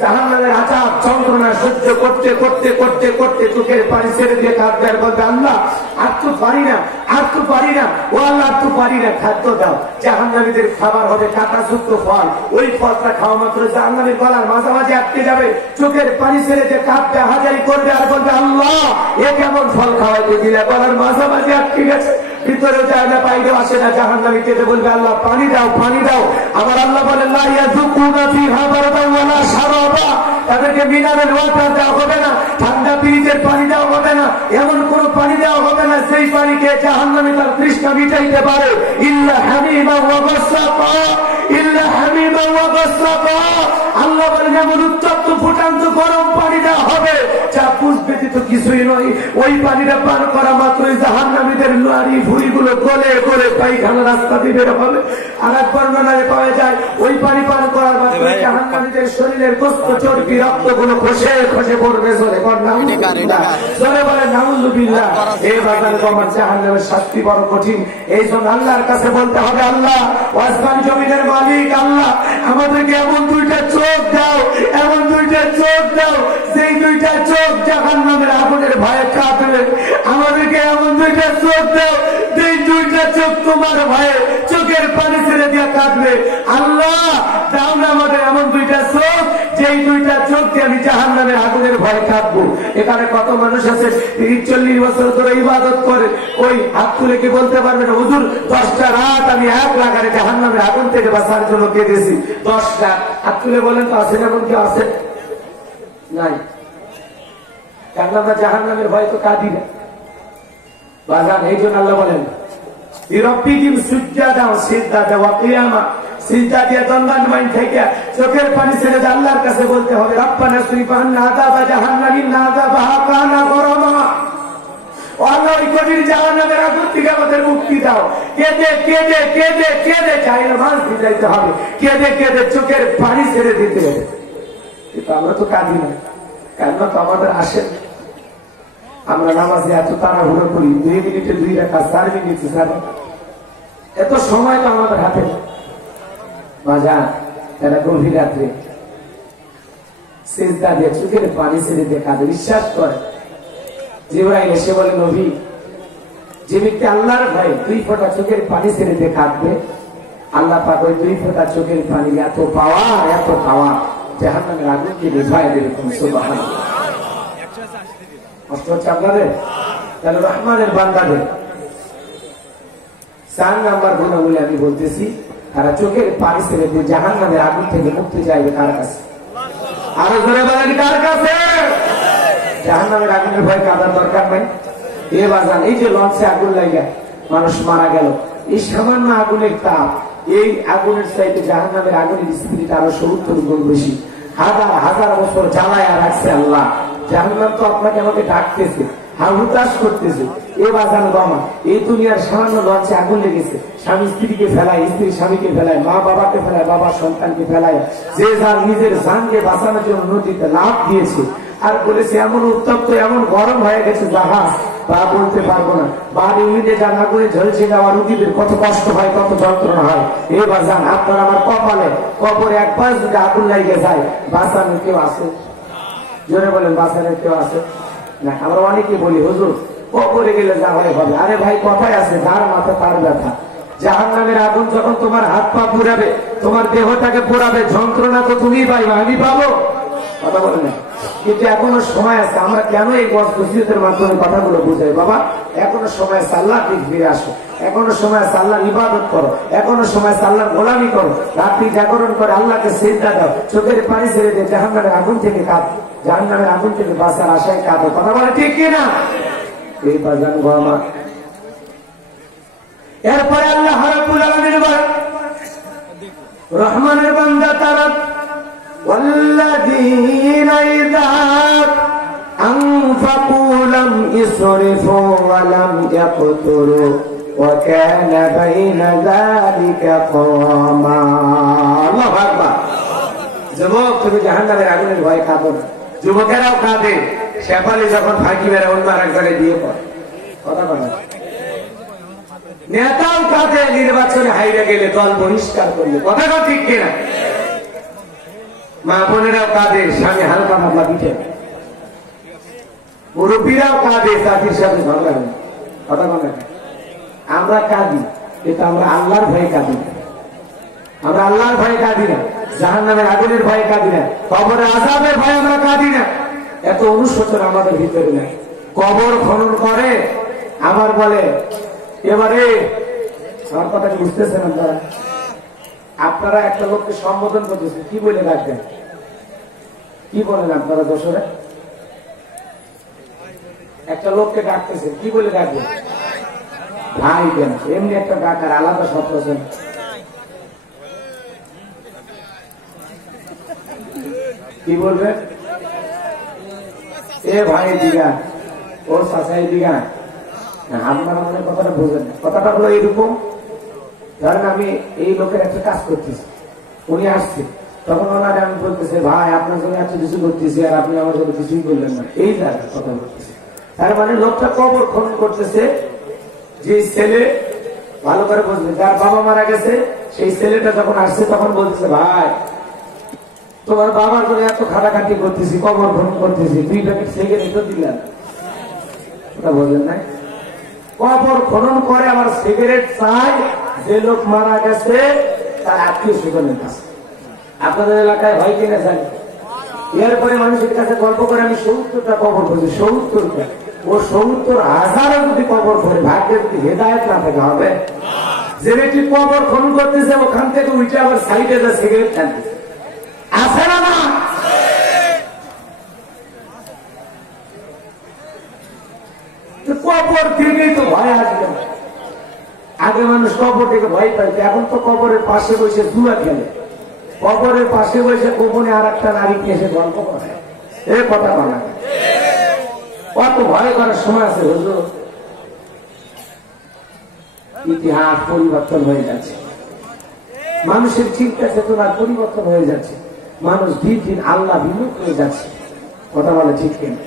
জাহান্নামের আযাব যন্ত্রণা সহ্য করতে করতে করতে করতে চোখের পানি ছেড়ে দিয়ে কাঁদবে আর বলবে, আল্লাহ আর তো পারি না, আর তো পারি না, ও আল্লাহ আর তো পারি না, খাদ্য দাও। জাহান্নামীদের খাবার হবে কাঁটাযুক্ত ফল। ওই ফলটা খাওয়া মাত্র জাহান্নামীর গলার মাঝামাঝি আটকে যাবে, চোখের পানি ছেড়ে দিয়ে কাঁদবে, হাজারি করবে আর বলবে, আল্লাহ এ কেমন ফল খাওয়াইতে দিলে, গলার মাঝামাঝি আটকে গেছে, ভিতরেও যায় না, বাইরেও আসে না। জাহান্নামী কেঁদে বলবে, আল্লাহ পানি দাও, পানি দাও। আমার আল্লাহ বলেন, লা ইয়াযুকুনা ফিহা বারদান ওয়ালা শারাবা, তাদেরকে মিনারেল ওয়াটার দেওয়া হবে না, ঠান্ডা ফ্রিজের পানি দেওয়া হবে না, এমন কোন পানি দেওয়া হবে না সেই পানিকে জাহান্নামী তার তৃষ্ণা মিটাইতে পারে। ইল্লা হামিমা ওয়া গাসসাকা, ইল্লা হামিমা ওয়া গাসসাকা। আল্লাহ বলেন, এমন উত্তপ্ত ফুটান্ত গরম পানি দেওয়া হবে যা পুষ ব্যতীত কিছুই নয়। ওই পানিটা পান করা মাত্রই জাহান্নামীদের নারী ভুঁড়িগুলো গলে গলে পায়খানা রাস্তা দিয়ে বের হবে। আর এক বর্ণনায় পাওয়া যায়, ওই পানি পান করার মাত্রই জাহান্নামীদের শরীরের গোস্ত চর্বি রক্তগুলো খসে খসে পড়বে। জোরে বলে নাউযুবিল্লাহ। এই বাজারে তোমার জাহান্নামের শাস্তি বড় কঠিন। এই জন্য আল্লাহর কাছে বলতে হবে, আল্লাহ আসমান জমিনের মালিক আল্লাহ, আমাদেরকে এমন দুইটা চোখ দাও, এমন দুইটা চোখ দাও, সেই দুইটা চোখ জাহান্নামের আগুনের ভয়ে কাঁপবে। আমাদেরকে এমন দুইটা চোখ দাও, সেই দুইটা চোখ তোমার ভয়ে চোখের পানি ছেড়ে দিয়ে কাঁদবে। আল্লাহ দাও না আমাদের এমন দুইটা চোখ, যেই দুইটা চোখ দিয়ে আমি জাহান্নামের আগুনের ভয়ে কাঁদবো। এখানে কত মানুষ আছে 30-40 বছর ধরে ইবাদত করে, ওই হাত তুলে কি বলতে পারবে না, হুজুর 10টা রাত আমি 1 লাগারে জাহান্নামের আগুন থেকে বাঁচার জন্য কেঁদেছি। 10টা হাত তুলে বলেন তো, আছে এমন কেউ আছে? নাই। কারণ আমরা জাহান্নামের ভয় তো কাঁদি না বাজান। এই জন্য আল্লাহ বলেন, বিরব্বিহিম সুজদাদা ওয়া সিজদাদা ওয়া কিয়ামা, সিজদা দিয়ে দণ্ডায়মান থেকে চোখের পানি ছেড়ে আল্লাহর কাছে বলতে হবে, রব্বানা সুরিফ আন্না আযাবা জাহান্নাম ইন্না আযাবাহা কানা গরামা। ও আল্লাহ, ওই কঠিন জাহান্নামের আগুন থেকে আমাদের মুক্তি দাও। কেঁদে কেঁদে কেঁদে কেঁদে চাইলে মাছ ভিজাইতে হবে, কেঁদে কেঁদে চোখের পানি ছেড়ে দিতে হবে। কিন্তু আমরা তো কাঁদি না, কেননা তো আমাদের আসে। আমরা নামাজে এত তাড়াহুড়ো করি, 2 মিনিটে 2 রাকাত, 4 মিনিটে 4 রাকাত, এত সময় তো আমাদের হাতে বাজার। তারা গভীর রাত্রে সিজদা দিয়ে চোখের পানি ছেড়ে দিয়ে কাঁদে। বিশ্বাস করে জিবরাইল এসে বলে, নবী যে ব্যক্তি আল্লাহর ভয়ে 2 ফোঁটা চোখের পানি ছেড়ে দিয়ে কাঁদবে, আল্লাহ পাক ওই 2 ফোঁটা চোখের পানি এত পাওয়া জাহান্নামের আগুনকে নিভায় দেবে। সুবহানাল্লাহ। কষ্ট হচ্ছে আপনাদের? তাহলে রহমানের বান্দাদের 4 নাম্বার গুণাবলী আমি বলতেছি, তারা চোখের পানি ছেড়ে দিয়ে জাহান্নামের আগুন থেকে মুক্তি চাইবে। কার কাছে? আরো জোরে বলেন, কার কাছে? জাহান্নামের আগুনের ভয় কাঁদার দরকার নাই। এ বাজান, এই যে লঞ্চে আগুন লাগে মানুষ মারা গেল, এই সামান্য আগুনের তাপ, এই আগুনের চাইতে জাহান্নামের আগুনের স্পিরিট আরো 70 গুণ বেশি। হাজার হাজার বছর জ্বালায় রাখছে আল্লাহ। জাহান্নাম তো আপনাকে আমাকে ডাকতেছে, হুতাশ করতেছে। এ বাজান বামা, এই দুনিয়ার সামান্য লঞ্চে আগুন লেগেছে, স্বামী স্ত্রীকে ফেলায়, স্ত্রী স্বামীকে ফেলায়, মা বাবাকে ফেলায়, বাবা সন্তানকে ফেলায়, যে যার নিজের জানকে বাঁচানোর জন্য নদীতে লাফ দিয়েছে। আর বলেছে এমন উত্তপ্ত, এমন গরম হয়ে গেছে জাহাজ, তা বলতে পারবো না। বাড়ি উইলে যান আগুনে ঝলসে যাওয়া রুগীদের কত কষ্ট হয়, কত যন্ত্রণা হয়। এবার যান আপনার আমার কপালে কবরে একবার যদি আগুন লাগিয়ে যায়, বাঁচানোর কেউ আছে? জোরে বলেন, বাঁচানোর কেউ আছে না? আমরা অনেকে বলি হুজুর কবরে গেলে যা হয় হবে। আরে ভাই কথায় আছে, যার মাথা তার ব্যথা। জাহান্নামের আগুন যখন তোমার হাত পা পুড়াবে, তোমার দেহটাকে পোড়াবে, যন্ত্রণা তো তুমি পাইবা, আমি পাবো? কথা বলে না। কিন্তু এখনো সময় আছে। আমরা কেন এই ওয়াজের মাধ্যমে কথাগুলো বুঝাই? বাবা এখনো সময় আছে, আল্লাহর দিক ফিরে আসো। এখনো সময় আছে, আল্লাহর ইবাদত করো। এখনো সময় আছে, আল্লাহর গোলামি করো। রাত্রি জাগরণ করে আল্লাহকে সিজদা দাও। চোখের পানি ছেড়ে দিয়ে জাহান্নামের আগুন থেকে কাঁদো, জাহান্নামের আগুন থেকে বাঁচার আশায় কাঁদো। কথা বলে ঠিক কিনা? এই বাজান গো আমার। এরপরে আল্লাহ রাব্বুল আলামিন বলেন, রহমানের বান্দা তারা والذين إذا أنفقوا لم يسرفوا ولم يقتروا وكان بين ذلك قواما। আল্লাহু আকবার। যুবক, তুমি জাহান্নামের আগুনের ভয়ে কাঁদো না। যুবকেরাও কাঁদে, শেফালি যখন ফাঁকি মেরে অন্য আরেক জায়গায় দিয়ে পড়ে। কথা বলে নেতাও কাঁদে, নির্বাচনে হাইরে গেলে দল বহিষ্কার করলে। কথাটা ঠিক কিনা? মা বোনেরাও কাঁদে, স্বামী হালকা পাতলা পিঠে। মুরব্বীরাও কাঁদে, চাকরির সাথে ঝগড়া হয়। কথা বলে আমরা কাঁদি, কিন্তু আমরা আল্লাহর ভয়ে কাঁদি না। আমরা আল্লাহর ভয়ে কাঁদি না, জাহান্নামের আগুনের ভয়ে কাঁদি না, কবরের আযাবের ভয়ে আমরা কাঁদি না। এত অনুশোচনা আমাদের ভিতরে নাই। কবর খনন করে আবার বলে, এবারে আমার কথা বুঝতেছেন আপনারা? আপনারা একটা লোককে সম্বোধন করতেছেন, কি বলে ডাকবেন? কি বলেন আপনারা দোষরে? একটা লোককে ডাকতেছেন, কি বলে ডাকবেন? ভাই কেন? এমনি একটা ডাকার আলাদা শব্দ আছে। কি বলবেন? এ ভাই দিঘা, ওর চাচাই দিঘা। আপনারা মনে কথাটা বোঝেন না। কথাটা হলো এইরকম, ধরেন আমি এই লোকের একটা কাজ করতেছি, উনি আসছে, তখন ওনারে আমি বলতেছি, ভাই আপনার জন্য এত কিছু করতেছি আর আপনি আমার জন্য কিছুই করলেন না, এই জায়গায় কথা বলতেছি। তার মানে লোকটা কবর খনন করতেছে। যে ছেলে, ভালো করে বুঝবে, যার বাবা মারা গেছে, সেই ছেলেটা যখন আসছে তখন বলতেছে, ভাই তোমার বাবার জন্য এত খাটাখাটি করতেছি, কবর খনন করতেছি, 2 প্যাকেট সিগারেট তো দিলেন। ওটা বললেন না? কবর খনন করে আমার সিগারেট চাই যে লোক মারা গেছে তার আত্মীয় স্বজনের কাছে। আপনাদের এলাকায় হয় কিনা জানি। এরপরে মানুষের কাছে গল্প করে আমি 70টা কবর করছি, 70টা। ও 70,000 যদি কবর করে, ভাগ্যের যদি হেদায়েত না থাকে হবে? যে ব্যক্তি কবর খনন করতেছে ওখান থেকে উঠে আবার সাইডে যা সিগারেট টানতেছে, আছে না? না কবর থেকেই তো ভয় আসবে। আগে মানুষ কবর থেকে ভয় পাইতো, এখন তো কবরের পাশে বসে জুয়া খেলে, কবরের পাশে বসে গোপনে আর একটা নারীকে এসে গল্প করে। এ কথা বলা কত ভয় করার সময় আছে হুজুর। ইতিহাস পরিবর্তন হয়ে যাচ্ছে, মানুষের চিন্তা চেতনার পরিবর্তন হয়ে যাচ্ছে, মানুষ দিন দিন আল্লাহ বিমুখ হয়ে যাচ্ছে। কথা বলে ঠিক কিনা?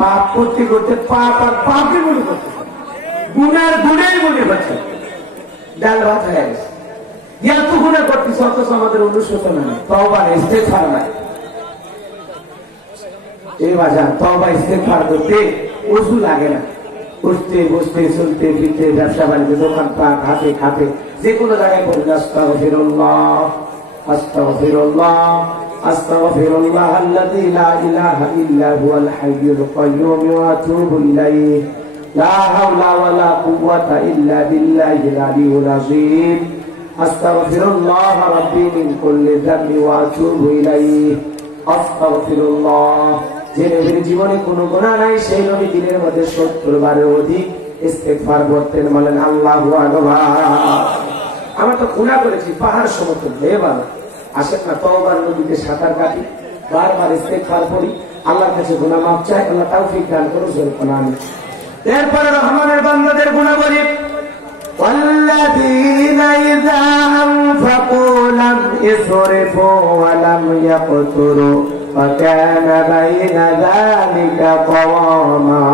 পাপ করতে করতে পাপ আর পাপই মনে করতে, গুনার গুণেই মনে হচ্ছে, ডাল ভাত হয়ে গেছে। এত গুণা করতেছে অথচ আমাদের অনুশোচনা নেই, তওবা নেই, ইস্তেগফার নাই। এই বাজার তওবা ইস্তেগফার করতে ওযু লাগে না। উঠতে বসতে চলতে ফিরতে, ব্যবসা বাণিজ্য, দোকানপাট, হাতে খাতে, যে কোনো জায়গায় পড়বে আস্তাগফিরুল্লাহ আস্তাগফিরুল্লাহ আস্তাগফিরুল্লাহ আল্লাযী লা ইলাহা ইল্লা হুয়াল হাইয়ুল কাইয়্যুম ওয়া আতুবু ইলাইহি লা হাওলা ওয়ালা কুওয়াতা ইল্লা বিল্লাহিল আলিয়্যিল আযীম আস্তাগফিরুল্লাহ রাব্বী মিন কুল্লি যামবি ওয়া আতুবু ইলাইহি আস্তাগফিরুল্লাহ। যে নবীর জীবনে কোনো গুনাহ নাই, সেই নবী দিনের মধ্যে 70 বারের অধিক ইস্তেগফার করতেন। বলেন আল্লাহু আকবার। আমরা তো গুনাহ করেছি, পাহাড় সমতুল্য। এবার আসেন না তওবার নদীতে সাঁতার কাটি, বারবার ইস্তেগফার করি, আল্লাহর কাছে গুনাহ মাফ চাই, আল্লাহ তৌফিক দান করুন। আমিন। এরপরে রহমানের বান্দাদের গুণাবলী, والذين إذا أنفقوا لم يسرفوا ولم يقتروا وكان بين ذلك قواما।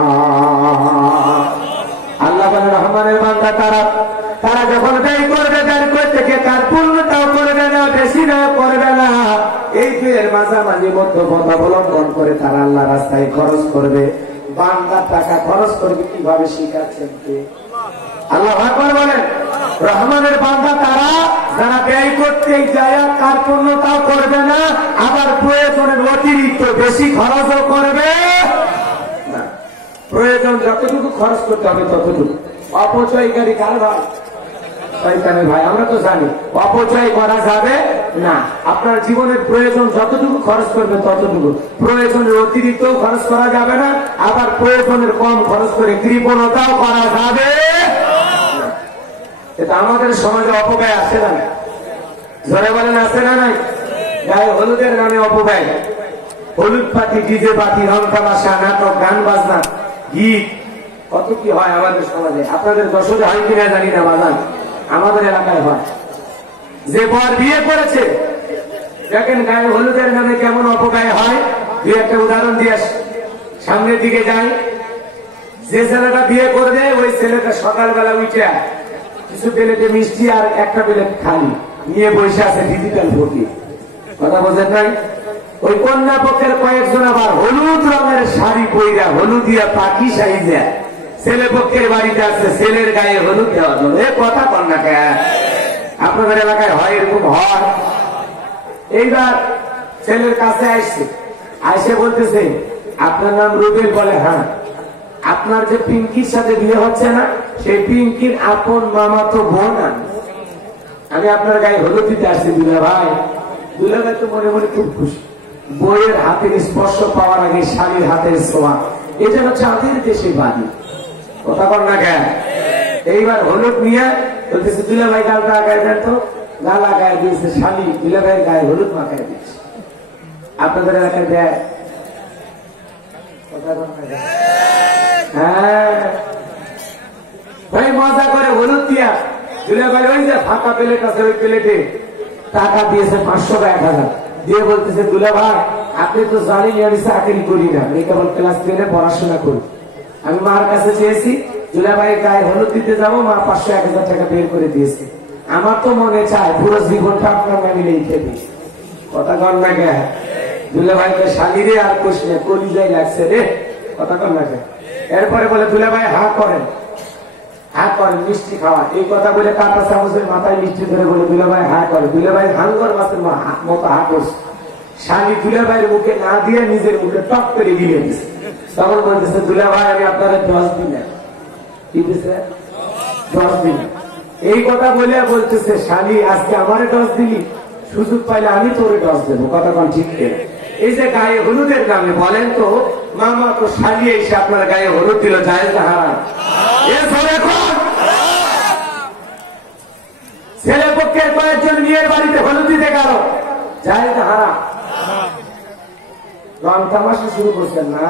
আল্লাহ বলেন রহমানের বান্দা তারা যখন ব্যয় করবে, ব্যয় করতে গিয়ে তার পূর্ণতাও করবে না, বেশি না করবে না, এই দুয়ের মাঝামাঝি মধ্যপথ অবলম্বন করে তারা আল্লাহ রাস্তায় খরচ করবে। বান্দার টাকা খরচ করবে কিভাবে শিখাচ্ছেন কে? আল্লাহ আকবার বলেন। রহমানের বান্দা তারা যারা ব্যয় করতে যায় তার পূর্ণতাও করবে না, আবার প্রয়োজনের অতিরিক্ত বেশি খরচও করবে না। প্রয়োজন যতটুকু খরচ করতে হবে ততটুকু। অপচয়কারী কার ভাই? শয়তানের ভাই। আমরা তো জানি অপচয় করা যাবে না। আপনার জীবনের প্রয়োজন যতটুকু খরচ করবে ততটুকু, প্রয়োজনের অতিরিক্ত খরচ করা যাবে না, আবার প্রয়োজনের কম খরচ করে কৃপণতাও করা যাবে। এটা আমাদের সমাজে অপব্যয় আছে না? জোরে বলেন আছে না নাই? গায়ে হলুদের নামে অপব্যয়, হলুদ পাতি, ডিজে পাতি, রং তামাশা, নাটক, গান বাজনা, গীত, কত কি হয় আমাদের সমাজে। আপনাদের যশোরে হয় কিনা জানি না, বাজান আমাদের এলাকায় হয়। যে বর বিয়ে করেছে দেখেন গায়ে হলুদের নামে কেমন অপব্যয় হয়। দুই একটা উদাহরণ দিয়ে সামনের দিকে যাই। যে ছেলেটা বিয়ে করবে ওই ছেলেটা সকালবেলা উঠে কিছু প্লেটে মিষ্টি আর একটা প্লেট খালি নিয়ে বসে আছে ডিজিটাল ফটি। কথা বোঝেন নাই? ওই কন্যা পক্ষের কয়েকজন আবার হলুদ রঙের শাড়ি পইরা, হলুদিয়া পাখি সাইজা ছেলে পক্ষের বাড়িতে আছে, ছেলের গায়ে হলুদ দেওয়া জন্য। এ কথা কন্যা কে? আপনাদের এলাকায় হয় এরকম হয়? এইবার ছেলের কাছে আসছে, আইসে বলতেছে আপনার নাম রুবেল? বলে হ্যাঁ। আপনার যে পিঙ্কির সাথে বিয়ে হচ্ছে না, সেই পিঙ্কির আপন মামাতো বোন আমি আপনার গায়ে হলুদ দিতে আসছি। দুলা ভাই তো মনে মনে খুব খুশি। বইয়ের হাতের স্পর্শ পাওয়ার আগে শালীর হাতের ছোঁয়া, এটা হচ্ছে আমাদের দেশের বাড়ি। কথা বল না কেন? এইবার হলুদ নিয়ে বলতেছে দুলা ভাই গালটা আগায় দেন তো। গাল আগায় দিয়েছে শালী, দুলা ভাইয়ের গায়ে হলুদ মাখায় দিচ্ছে। আপনাদের এলাকায় দেয়? কথা বল না? হ্যাঁ ভাই, মজা করে হলুদ দিয়া দুলা ভাই ওই যে ফাঁকা প্লেট আছে, ওই প্লেটে টাকা দিয়েছে 500 বা 1000 দিয়ে বলতেছে দুলা ভাই আপনি তো জানেন আমি চাকরি করি না, আমি কেবল ক্লাস 10 পড়াশোনা করি। আমি মার কাছে চেয়েছি দুলা ভাই গায়ে হলুদ দিতে যাবো, মা 500-1000 টাকা বের করে দিয়েছে। আমার তো মনে চায় পুরো জীবনটা আপনার নামে লিখে দিই। কথা কন না কে? দুলা ভাইকে শালিরে আর কোশনে কলিজায় লাগছে রে। কথা কন না কে? এরপরে বলে দুলা ভাই হা করেন, হা করেন মিষ্টি খাওয়া। এই কথা বলে কাটা চামচের মাথায় মিষ্টি ধরে বলে দুলা ভাই হা করে। দুলা ভাই হাঙ্গর মাছের মতো হা করছে। শালি দুলা ভাইয়ের মুখে না দিয়ে নিজের মুখে টক করে গিলে দিচ্ছে। তখন বলতেছে দুলা ভাই আমি আপনার 10 দিন কি দিচ্ছে 10 দিন। এই কথা বলে বলতেছে শালি আজকে আমারে 10 দিলি, সুযোগ পাইলে আমি তোরে 10 দেবো। কথা কোন ঠিক? এই যে গায়ে হলুদের নামে বলেন তো মামা তো শালি এসে আপনার গায়ে হলুদ দিল, জায়েজ না হারাম? ছেলে পক্ষের কয়েকজন মেয়ের বাড়িতে হলুদ দিতে গেল, জায়েজ না হারাম? রং তামাশা শুরু করছেন না?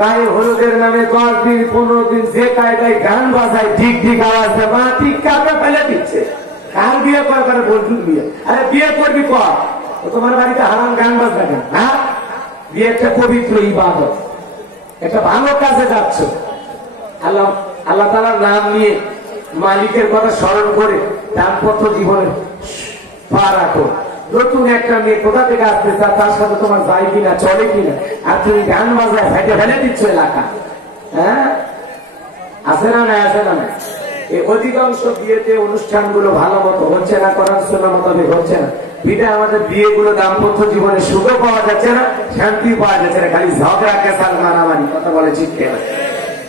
গায়ে হলুদের নামে 10 দিন 15 দিন যে কায়দায় গান বাজায়, ঠিক ঠিক আওয়াজ দেয়, মা ঠিক কাকে ফেলে দিচ্ছে। কার বিয়ে কর করে বন্ধুর বিয়ে? আরে বিয়ে করবি কর, তোমার বাড়িতে হারাম গান বাজনা কেন? হ্যাঁ, বিয়ে একটা পবিত্র ইবাদত, একটা ভালো কাজে যাচ্ছ। আল্লাহ তাআলার নাম নিয়ে মালিকের কথা স্মরণ করে দাম্পত্য জীবনে পা রাখো। নতুন একটা মেয়ে কোথা থেকে আসতে চায়, তার সাথে তোমার যায় কিনা, চলে কিনা, আর তুমি গান বাজায় ফেটে ফেলে দিচ্ছ এলাকা। হ্যাঁ, আছে না নাই? আছে না নাই? এই অধিকাংশ বিয়েতে অনুষ্ঠানগুলো ভালো মতো হচ্ছে না, করার জন্য মোতাবেক হচ্ছে না। বিদায় আমাদের বিয়েগুলো দাম্পত্য জীবনে সুখও পাওয়া যাচ্ছে না, শান্তি পাওয়া যাচ্ছে না, খালি ঝগড়া কেসাল মারামারি। কথা বলে ঠিক কেন?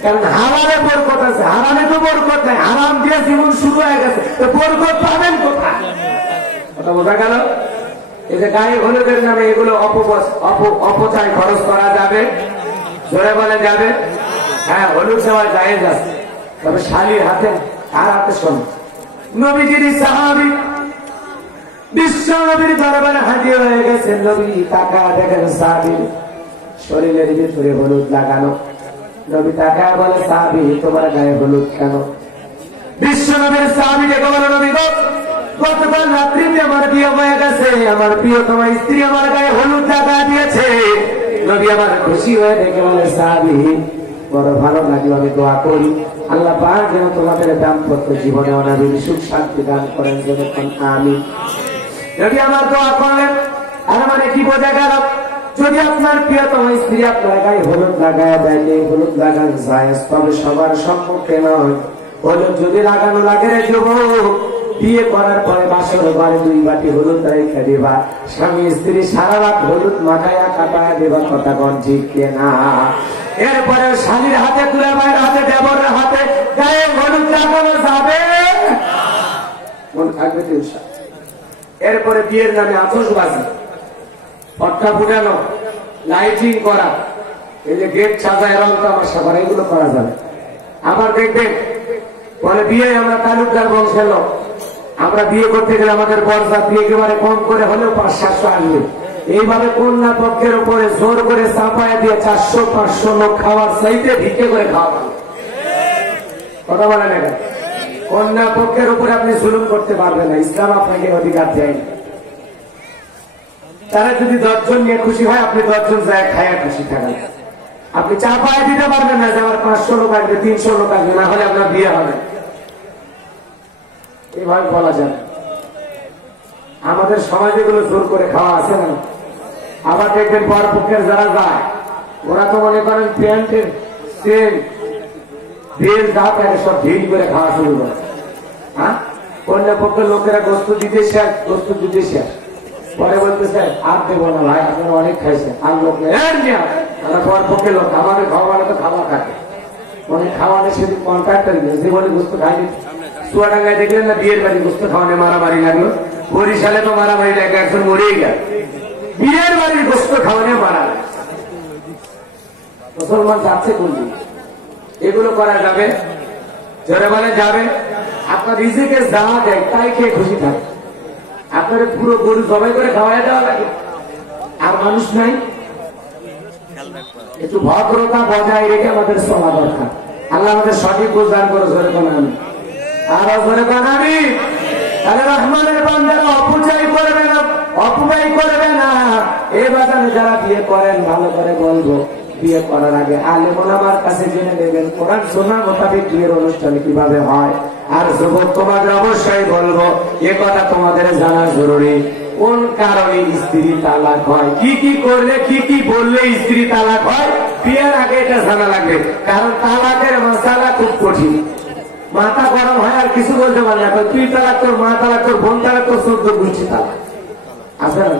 কারণ হারামে বরকত আছে, হারামে তো বরকত নাই। হারাম দিয়ে জীবন শুরু হয়ে গেছে, তো বরকত পাবেন কোথায়? কথা বোঝা গেল? এই যে গায়ে হলুদের নামে এগুলো অপচয় খরচ করা যাবে? জোরে বলে যাবে? হ্যাঁ, হলুদ দেওয়া জায়েজ আছে, তবে শালীর হাতে, তার হাতে শোন। নবীজির সাহাবী বিশ্ব নবীর দরবারে হাজির হয়ে গেছেন। নবী তাকা দেখেন সাহাবী শরীরের ভিতরে হলুদ লাগানো। নবী তাকায় বলে, সাহাবী তোমার গায়ে হলুদ কেন? বিশ্ব নবীর সাহাবী ডেকে বলে, নবী গো, গতকাল রাত্রিতে আমার বিয়ে হয়ে গেছে, আমার প্রিয়তমা স্ত্রী আমার গায়ে হলুদ লাগা দিয়েছে। নবী আমার খুশি হয়ে ডেকে বলে, সাহাবী বড় ভালো লাগলো, আমি দোয়া করি আল্লাহ পাক যেন তোমাদের দাম্পত্য জীবনে অনাবিল সুখ শান্তি দান করেন। আমি নবী আমার দোয়া করলেন। আর মানে কি বোঝা গেল? যদি আপনার প্রিয়তম স্ত্রী আপনার গায়ে হলুদ লাগায় দেয়নি, হলুদ লাগানো যায়, তবে সবার সম্মুখে নয়। হলুদ যদি লাগানো লাগে রে যুবক, বিয়ে করার পরে বাসর ঘরে 2 বাটি হলুদ রেখে দেবা, স্বামী স্ত্রী সারা রাত হলুদ মাখায়া কাটায়া দেবা, কথা কোন ঠিক না? এরপরে স্বামীর হাতে, তুলে মায়ের হাতে, দেবরের হাতে গায়ে হলুদ লাগানো যাবে, মন থাকবে টেনশন। এরপরে বিয়ের নামে আতশবাজি, পটকা ফুটানো, লাইটিং করা, এই যে গেট সাজায় রং তামাশা করা, এগুলো করা যাবে। আবার দেখবেন বলে বিয়ে আমরা তালুকদার বংশের লোক, আমরা বিয়ে করতে গেলে আমাদের বরযাত্রী একেবারে কম করে হলেও 500-700 আসবে। এইভাবে কন্যা পক্ষের উপরে জোর করে চাপায় দিয়ে 400-500 লোক খাওয়ার চাইতে ভিক্ষে করে খাওয়া। কথা বলেন এটা, কন্যা পক্ষের উপরে আপনি জুলুম করতে পারবেন না, ইসলাম আপনাকে অধিকার দেয়নি। তারা যদি 10 জন নিয়ে খুশি হয়, আপনি 10 জন যায় খায়া খুশি থাকেন। আপনি চাপায় দিতে পারবেন না যে আমার 500 লোক আসবে, 300 লোক আসবে, না হলে আপনার বিয়ে হবে। এইভাবে বলা যায়। আমাদের সমাজে এগুলো জোর করে খাওয়া আছে না। আবার দেখবেন পর পক্ষের যারা যায়, ওরা তো মনে করেন প্যান্টের চেন বেল যা থাকে সব ঢিল করে খাওয়া শুরু করে। হ্যাঁ, কন্যা পক্ষের লোকেরা গোস্ত দিতে শেষ, গোস্ত দিতে শেষ, পরে বলতেছে আর দেবো না ভাই, আপনারা অনেক খাইছেন। আর লোক আমরা পর পক্ষের লোক, আমাদের খাওয়ানো তো খাওয়া থাকে, মানে খাওয়ানো সেদিন কন্ট্রাক্টর জীবনে গোস্ত খাইনি। চুয়াডাঙ্গায় দেখলেন না বিয়ের বাড়ি গোস্ত খাওয়ানো মারামারি লাগলো, বরিশালে তো মারামারি লাগে, একজন মরেই গেল। বিয়ের বাড়ির গোস্ত খাওয়ানো মারা, মুসলমান যাচ্ছে কোন দিন? এগুলো করা যাবে? জোরে বলে যাবে? আপনার রিজিকে যা দেয় তাই খেয়ে খুশি থাকে। আপনার পুরো গরু জবাই করে খাওয়াই দেওয়া লাগে, আর মানুষ নাই। একটু ভদ্রতা বজায় রেখে আমাদের চলা দরকার। আল্লাহ আমাদের সঠিক বুঝদান করে। জোরে কোন আমি, আরো জোরে কোন আমি। তাহলে রহমানের বান্দারা অপচয় করবে না, অপব্যয় করবে না। এই বাজারে যারা বিয়ে করেন, ভালো করে বলবো, বিয়ে করার আগে আলেম ওলামার কাছে জেনে নেবেন কোরআন সুন্নাহ মোতাবেক বিয়ের অনুষ্ঠান কিভাবে হয়। আর যুবক তোমাদের অবশ্যই বলবো, এ কথা তোমাদের জানা জরুরি। কোন কারণে স্ত্রী তালাক হয়, কি কি করলে, কি কি বললে স্ত্রী তালাক হয়, বিয়ের আগে এটা জানা লাগবে। কারণ তালাকের মশালা খুব কঠিন, মাথা গরম হয় আর কিছু বলতে পারে না। তুই তালাক, তোর মা তালাক, তোর বোন তালাক, তোর 14 গুছি তালাক আছে না?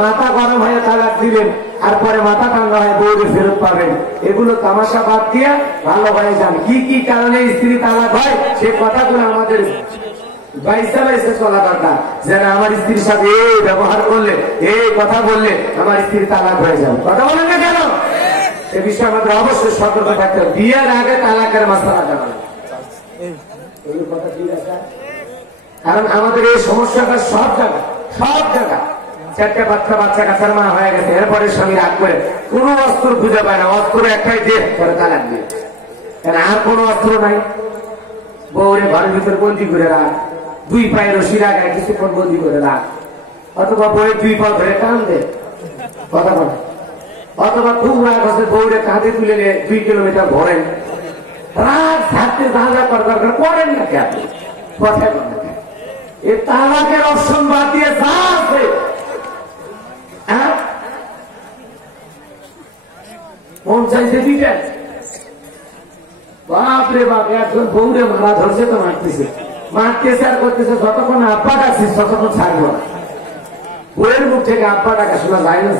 মাথা গরম হয়ে তালাক দিলেন, আর পরে মাথা ঠান্ডা হয় বউরে ফেরত পাবেন। এগুলো তামাশা বাদ দিয়ে ভালো হয়ে যান। কি কি কারণে স্ত্রী তালাক হয় সে কথাগুলো আমাদের বাইসা বাইসা চলা দরকার। যেন আমার স্ত্রীর সাথে এই ব্যবহার করলে, এই কথা বললে আমার স্ত্রী তালাক হয়ে যাবে। কথা বলেন না কেন? এ বিষয়ে আমাদের অবশ্যই সতর্ক থাকতে হবে। বিয়ের আগে তালাকের মাসলা জানা, কথা ঠিক আছে? কারণ আমাদের এই সমস্যাটা সব জায়গায়, সব জায়গায়। 4টে বাচ্চা কাছার মা হয়ে গেছে, এরপরে স্বামী রাগ করে কোন অস্ত্র খুঁজে পায় না, অস্ত্র একটাই দিয়ে করে তালাক দিয়ে। কেন আর কোন অস্ত্র নাই? বউরে ঘরের ভিতরে বন্দি করে রাখ, 2 পায়ে রশি রাখায় কিছুক্ষণ বন্দি করে রাখ, অথবা বউয়ের 2 পা ধরে টান দে, কথা বলে, অথবা খুব রাগ হচ্ছে বউরে কাঁধে তুলে নিয়ে 2 কিলোমিটার ভরেন। রাগ থাকতে যা যা দরকার করেন না কে আপনি? কথা বলেন। এই তালাকের অপশন বাদ দিয়ে যা আছে, মন চাইছে দিতেন। বাপরে বাপ, একজন বউরে মারা ধরছে তো মারতেছে, মারতেছে আর করতেছে। যতক্ষণ আব্বা ডাকছিস ততক্ষণ ছাড়বো না। বউয়ের মুখ থেকে আব্বা ডাকা শোনা যায় না।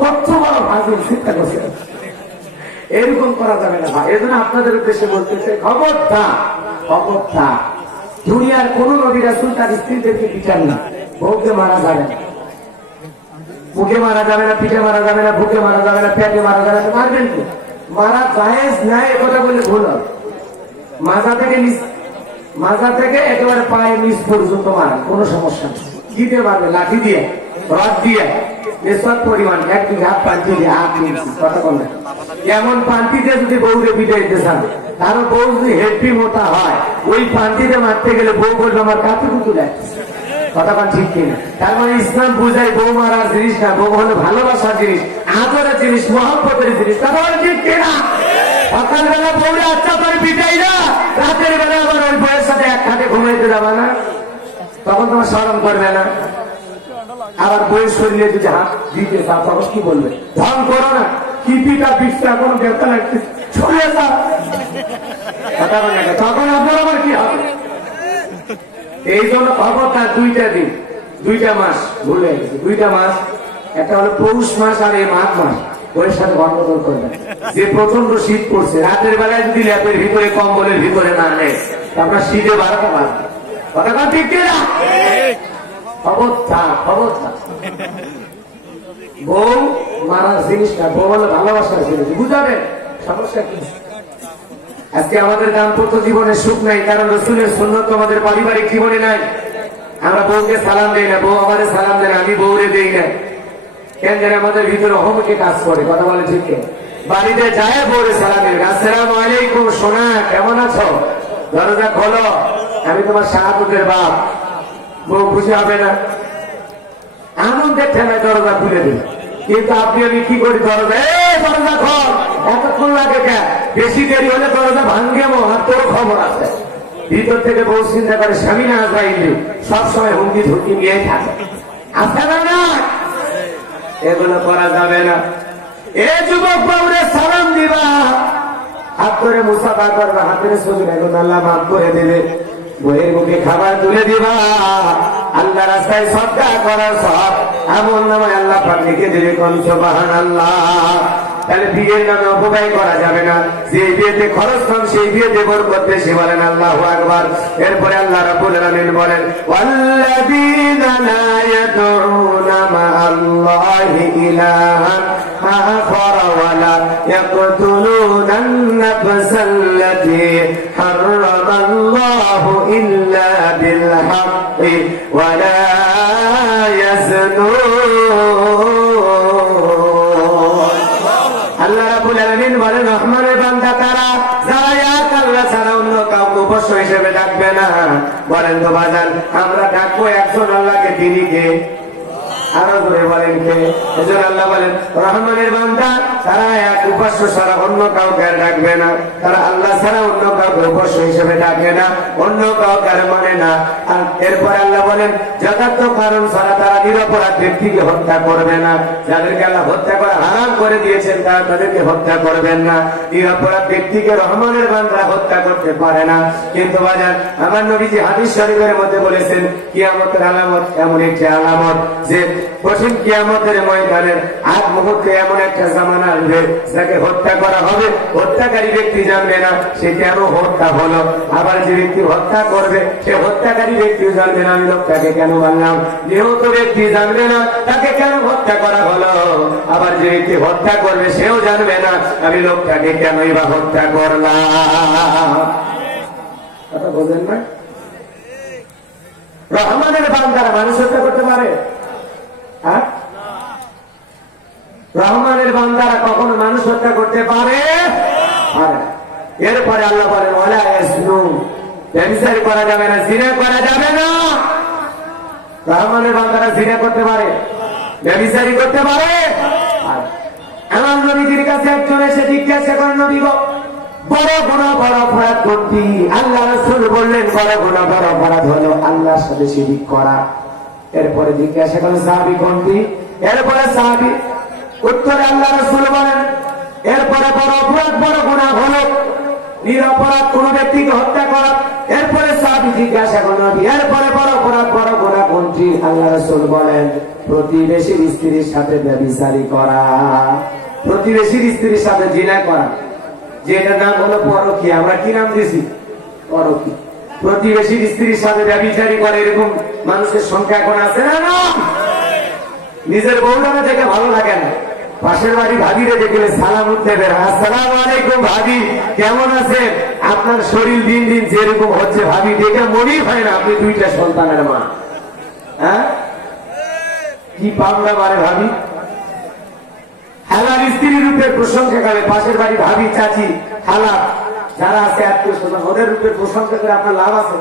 কত বড় ফাজিল, চিন্তা করছে। এরকম করা যাবে না ভাই। এজন্য আপনাদের উদ্দেশ্যে বলতেছে, খবরদার, খবরদার। দুনিয়ার কোন নবী রাসূল তার স্ত্রীদেরকে পিটান না। বউকে মারা যাবে না, মুখে মারা যাবে না, পিঠে মারা যাবে না, বুকে মারা যাবে না, পেটে মারা যাবে না। মারবেন কি? মারা জায়েজ নাই এ কথা বললে ভুল হবে। মাজা থেকে একেবারে পায়ে নিচ পর্যন্ত মারা, কোনো সমস্যা নেই। কি দিয়ে মারবে? লাঠি দিয়ে। রড দিয়ে এসব পরিমাণ 1-2 পান্তি দিয়ে 8 ইঞ্চি কথা বলে এমন পান্তিতে যদি বউরে পিটাইতে চান কারো বউ যদি হেভি মোটা হয় ওই পান্তিতে মারতে গেলে বউ বলবে আমার কাছে কুতু দেয় কথা বল ঠিক কিনা তার মানে ইসলাম বুঝায় বউ মারার জিনিস না বউ হলো ভালোবাসার জিনিস আদরের জিনিস মহব্বতের জিনিস কথা বল ঠিক কিনা সকালবেলা বউরে আচ্ছা করে পিটাই না রাতের বেলা আবার ওই বউয়ের সাথে এক খাটে ঘুমাইতে যাবা না তখন তোমার শরম করবে না আবার বইয়ের শরীরে যদি হাত দিতে চাও তখন কি বলবে ধন করো না কি পিটা পিঠটা কোনো ব্যবসা লাগছে ছড়িয়ে যাও কথা বলে তখন আপনার আবার কি হবে এই জন্য খবরটা 2টা দিন 2টা মাস ভুলে গেছে 2টা মাস একটা হলো পৌষ মাস আর এই মাঘ মাস বইয়ের সাথে গন্ডগোল করবেন যে প্রচন্ড শীত পড়ছে রাতের বেলায় যদি ল্যাপের ভিতরে কম্বলের ভিতরে না নেয় আপনার শীতে 12টা বাজবে কথা কথা ঠিক কিনা খবরদার খবরদার বউ মারার জিনিসটা বউ হলো ভালোবাসার জিনিস বুঝাবেন সমস্যা কি আজকে আমাদের দাম্পত্য জীবনে সুখ নাই কারণ রসুলের সুন্নত আমাদের পারিবারিক জীবনে নাই আমরা বউকে সালাম দেই না বউ আমাদের সালাম দেয় না আমি বউরে দেই না কেন জানি আমাদের ভিতরে অহমকে কাজ করে কথা বলে ঠিক বাড়িতে যায় বউরে সালাম দেবেন আসসালামু আলাইকুম সোনা কেমন আছো দরজা খোলো আমি তোমার শাহাদতের বাপ বউ খুশি হবে না আনন্দের ঠেলায় দরজা খুলে দিল কিন্তু আপনি আমি কি করি দরজা দরজা খোল এতক্ষণ লাগে কেন বেশি দেরি হলে দরজা ভাঙ্গে আর তোর খবর আছে ভিতর থেকে বউ চিন্তা করে স্বামী না যাইলে সবসময় হুমকি ঝুঁকি নিয়ে থাকে আসে না এগুলো করা যাবে না এ যুবক বউরে সালাম দিবা হাত করে মুসাফা করবে হাতের ছবি এখন আল্লাহ মাফ করে দেবে বইয়ের মুখে খাবার তুলে দিবা আল্লাহ রাস্তায় সদকা করার সব এমন নামে আল্লাহ পাক লিখে দেবে কোন সুবহানাল্লাহ তাহলে বিয়ের নামে অপব্যয় করা যাবে না যে বিয়েতে খরচ কম সেই বিয়েতে বরকত বেশি বলেন আল্লাহু আকবার এরপরে আল্লাহ রাব্বুল আলামিন বলেন ওয়াল্লাযীনা লা ইয়াদউনা মা'আল্লাহি ইলাহান আখার ওয়া লা ইয়াকতুলুনা আন-নাফসাল্লাতী হারামাল্লাহু ইল্লা বিল হাক্কি ওয়া লা ইয়াজনুন আল্লাহ রাব্বুল আলামিন বলেন রহমানের বান্দা তারা যারা এক আল্লাহ ছাড়া অন্য কাউকে উপাস্য হিসেবে ডাকবে না বলেন তো বাজান আমরা ডাকবো একজন আল্লাহকে তিনি কে আরো করে বলেন কে এজন্য আল্লাহ বলেন রহমানের বান্দা তারা এক উপাস্য ছাড়া অন্য কাউকে ডাকবে না তারা আল্লাহ ছাড়া অন্য কাউকে উপাস্য হিসেবে ডাকে না অন্য কাউকে মানে না আর এরপর আল্লাহ বলেন যথার্থ কারণ ছাড়া তারা নিরপরাধ ব্যক্তিকে হত্যা করবে না যাদেরকে আল্লাহ হত্যা করা হারাম করে দিয়েছেন তারা তাদেরকে হত্যা করবেন না নিরপরাধ ব্যক্তিকে রহমানের বান্দা হত্যা করতে পারে না কিন্তু বাজার আমার নবীজি হাদিস শরীফের মধ্যে বলেছেন কিয়ামতের আলামত এমন একটি আলামত যে কঠিন কিয়ামতের ময়দানের আগ মুহূর্তে এমন একটা জামানা আসবে যাকে হত্যা করা হবে হত্যাকারী ব্যক্তি জানবে না সে কেন হত্যা হলো আবার যে ব্যক্তি হত্যা করবে সে হত্যাকারী ব্যক্তিও জানবে না আমি লোকটাকে কেন মারলাম নিহত ব্যক্তি জানবে না তাকে কেন হত্যা করা হলো আবার যে ব্যক্তি হত্যা করবে সেও জানবে না আমি লোকটাকে কেনই বা হত্যা করলাম কথা বোঝেন না রহমানের বান্দারা মানুষ হত্যা করতে পারে রহমানের বান্দারা কখনো মানুষ হত্যা করতে পারে এরপরে আল্লাহ বলেন ওয়ালা ইয়াসনুন ব্যভিচার করা যাবে না জিনা করা যাবে না রহমানের বান্দারা জিনা করতে পারে ব্যভিচারী করতে পারে আমার নবীর কাছে একজন এসে জিজ্ঞাসা করেন নবী গো বড় গুনাহ বড় অপরাধ কোনটি আল্লাহ রাসূল বললেন বড় গুনাহ বড় অপরাধ হলো আল্লাহর সাথে শিরক করা এরপরে জিজ্ঞাসা করেন সাহাবী কোনটি এরপরে সাহাবী উত্তরে আল্লাহ রাসূল বলেন এরপরে বড় অপরাধ বড় গুনাহ হলো নিরপরাধ কোন ব্যক্তিকে হত্যা করা এরপরে সাহাবী জিজ্ঞাসা করেন নবী এরপরে বড় অপরাধ বড় গুনাহ কোনটি আল্লাহ রাসূল বলেন প্রতিবেশীর স্ত্রীর সাথে ব্যভিচারী করা প্রতিবেশীর স্ত্রীর সাথে জিনা করা যেটার নাম হলো পরকীয়া আমরা কি নাম দিয়েছি পরকীয়া প্রতিবেশীর স্ত্রীর সাথে ব্যভিচারী করে এরকম মানুষের সংখ্যা এখন আছে না নিজের বউটাকে দেখে ভালো লাগে না পাশের বাড়ি ভাবিরে দেখলে সালাম উঠতে বের আসসালামু আলাইকুম ভাবি কেমন আছেন আপনার শরীর দিন দিন যেরকম হচ্ছে ভাবি দেখে মনেই হয় না আপনি 2টা সন্তানের মা হ্যাঁ কি পাবনা মারে ভাবি, হালার স্ত্রী রূপের প্রশংসা করে, পাশের বাড়ি ভাবি চাচি হালা যারা আছে আত্মীয় স্বজন ওদের রূপের প্রশংসা করে আপনার লাভ আছে?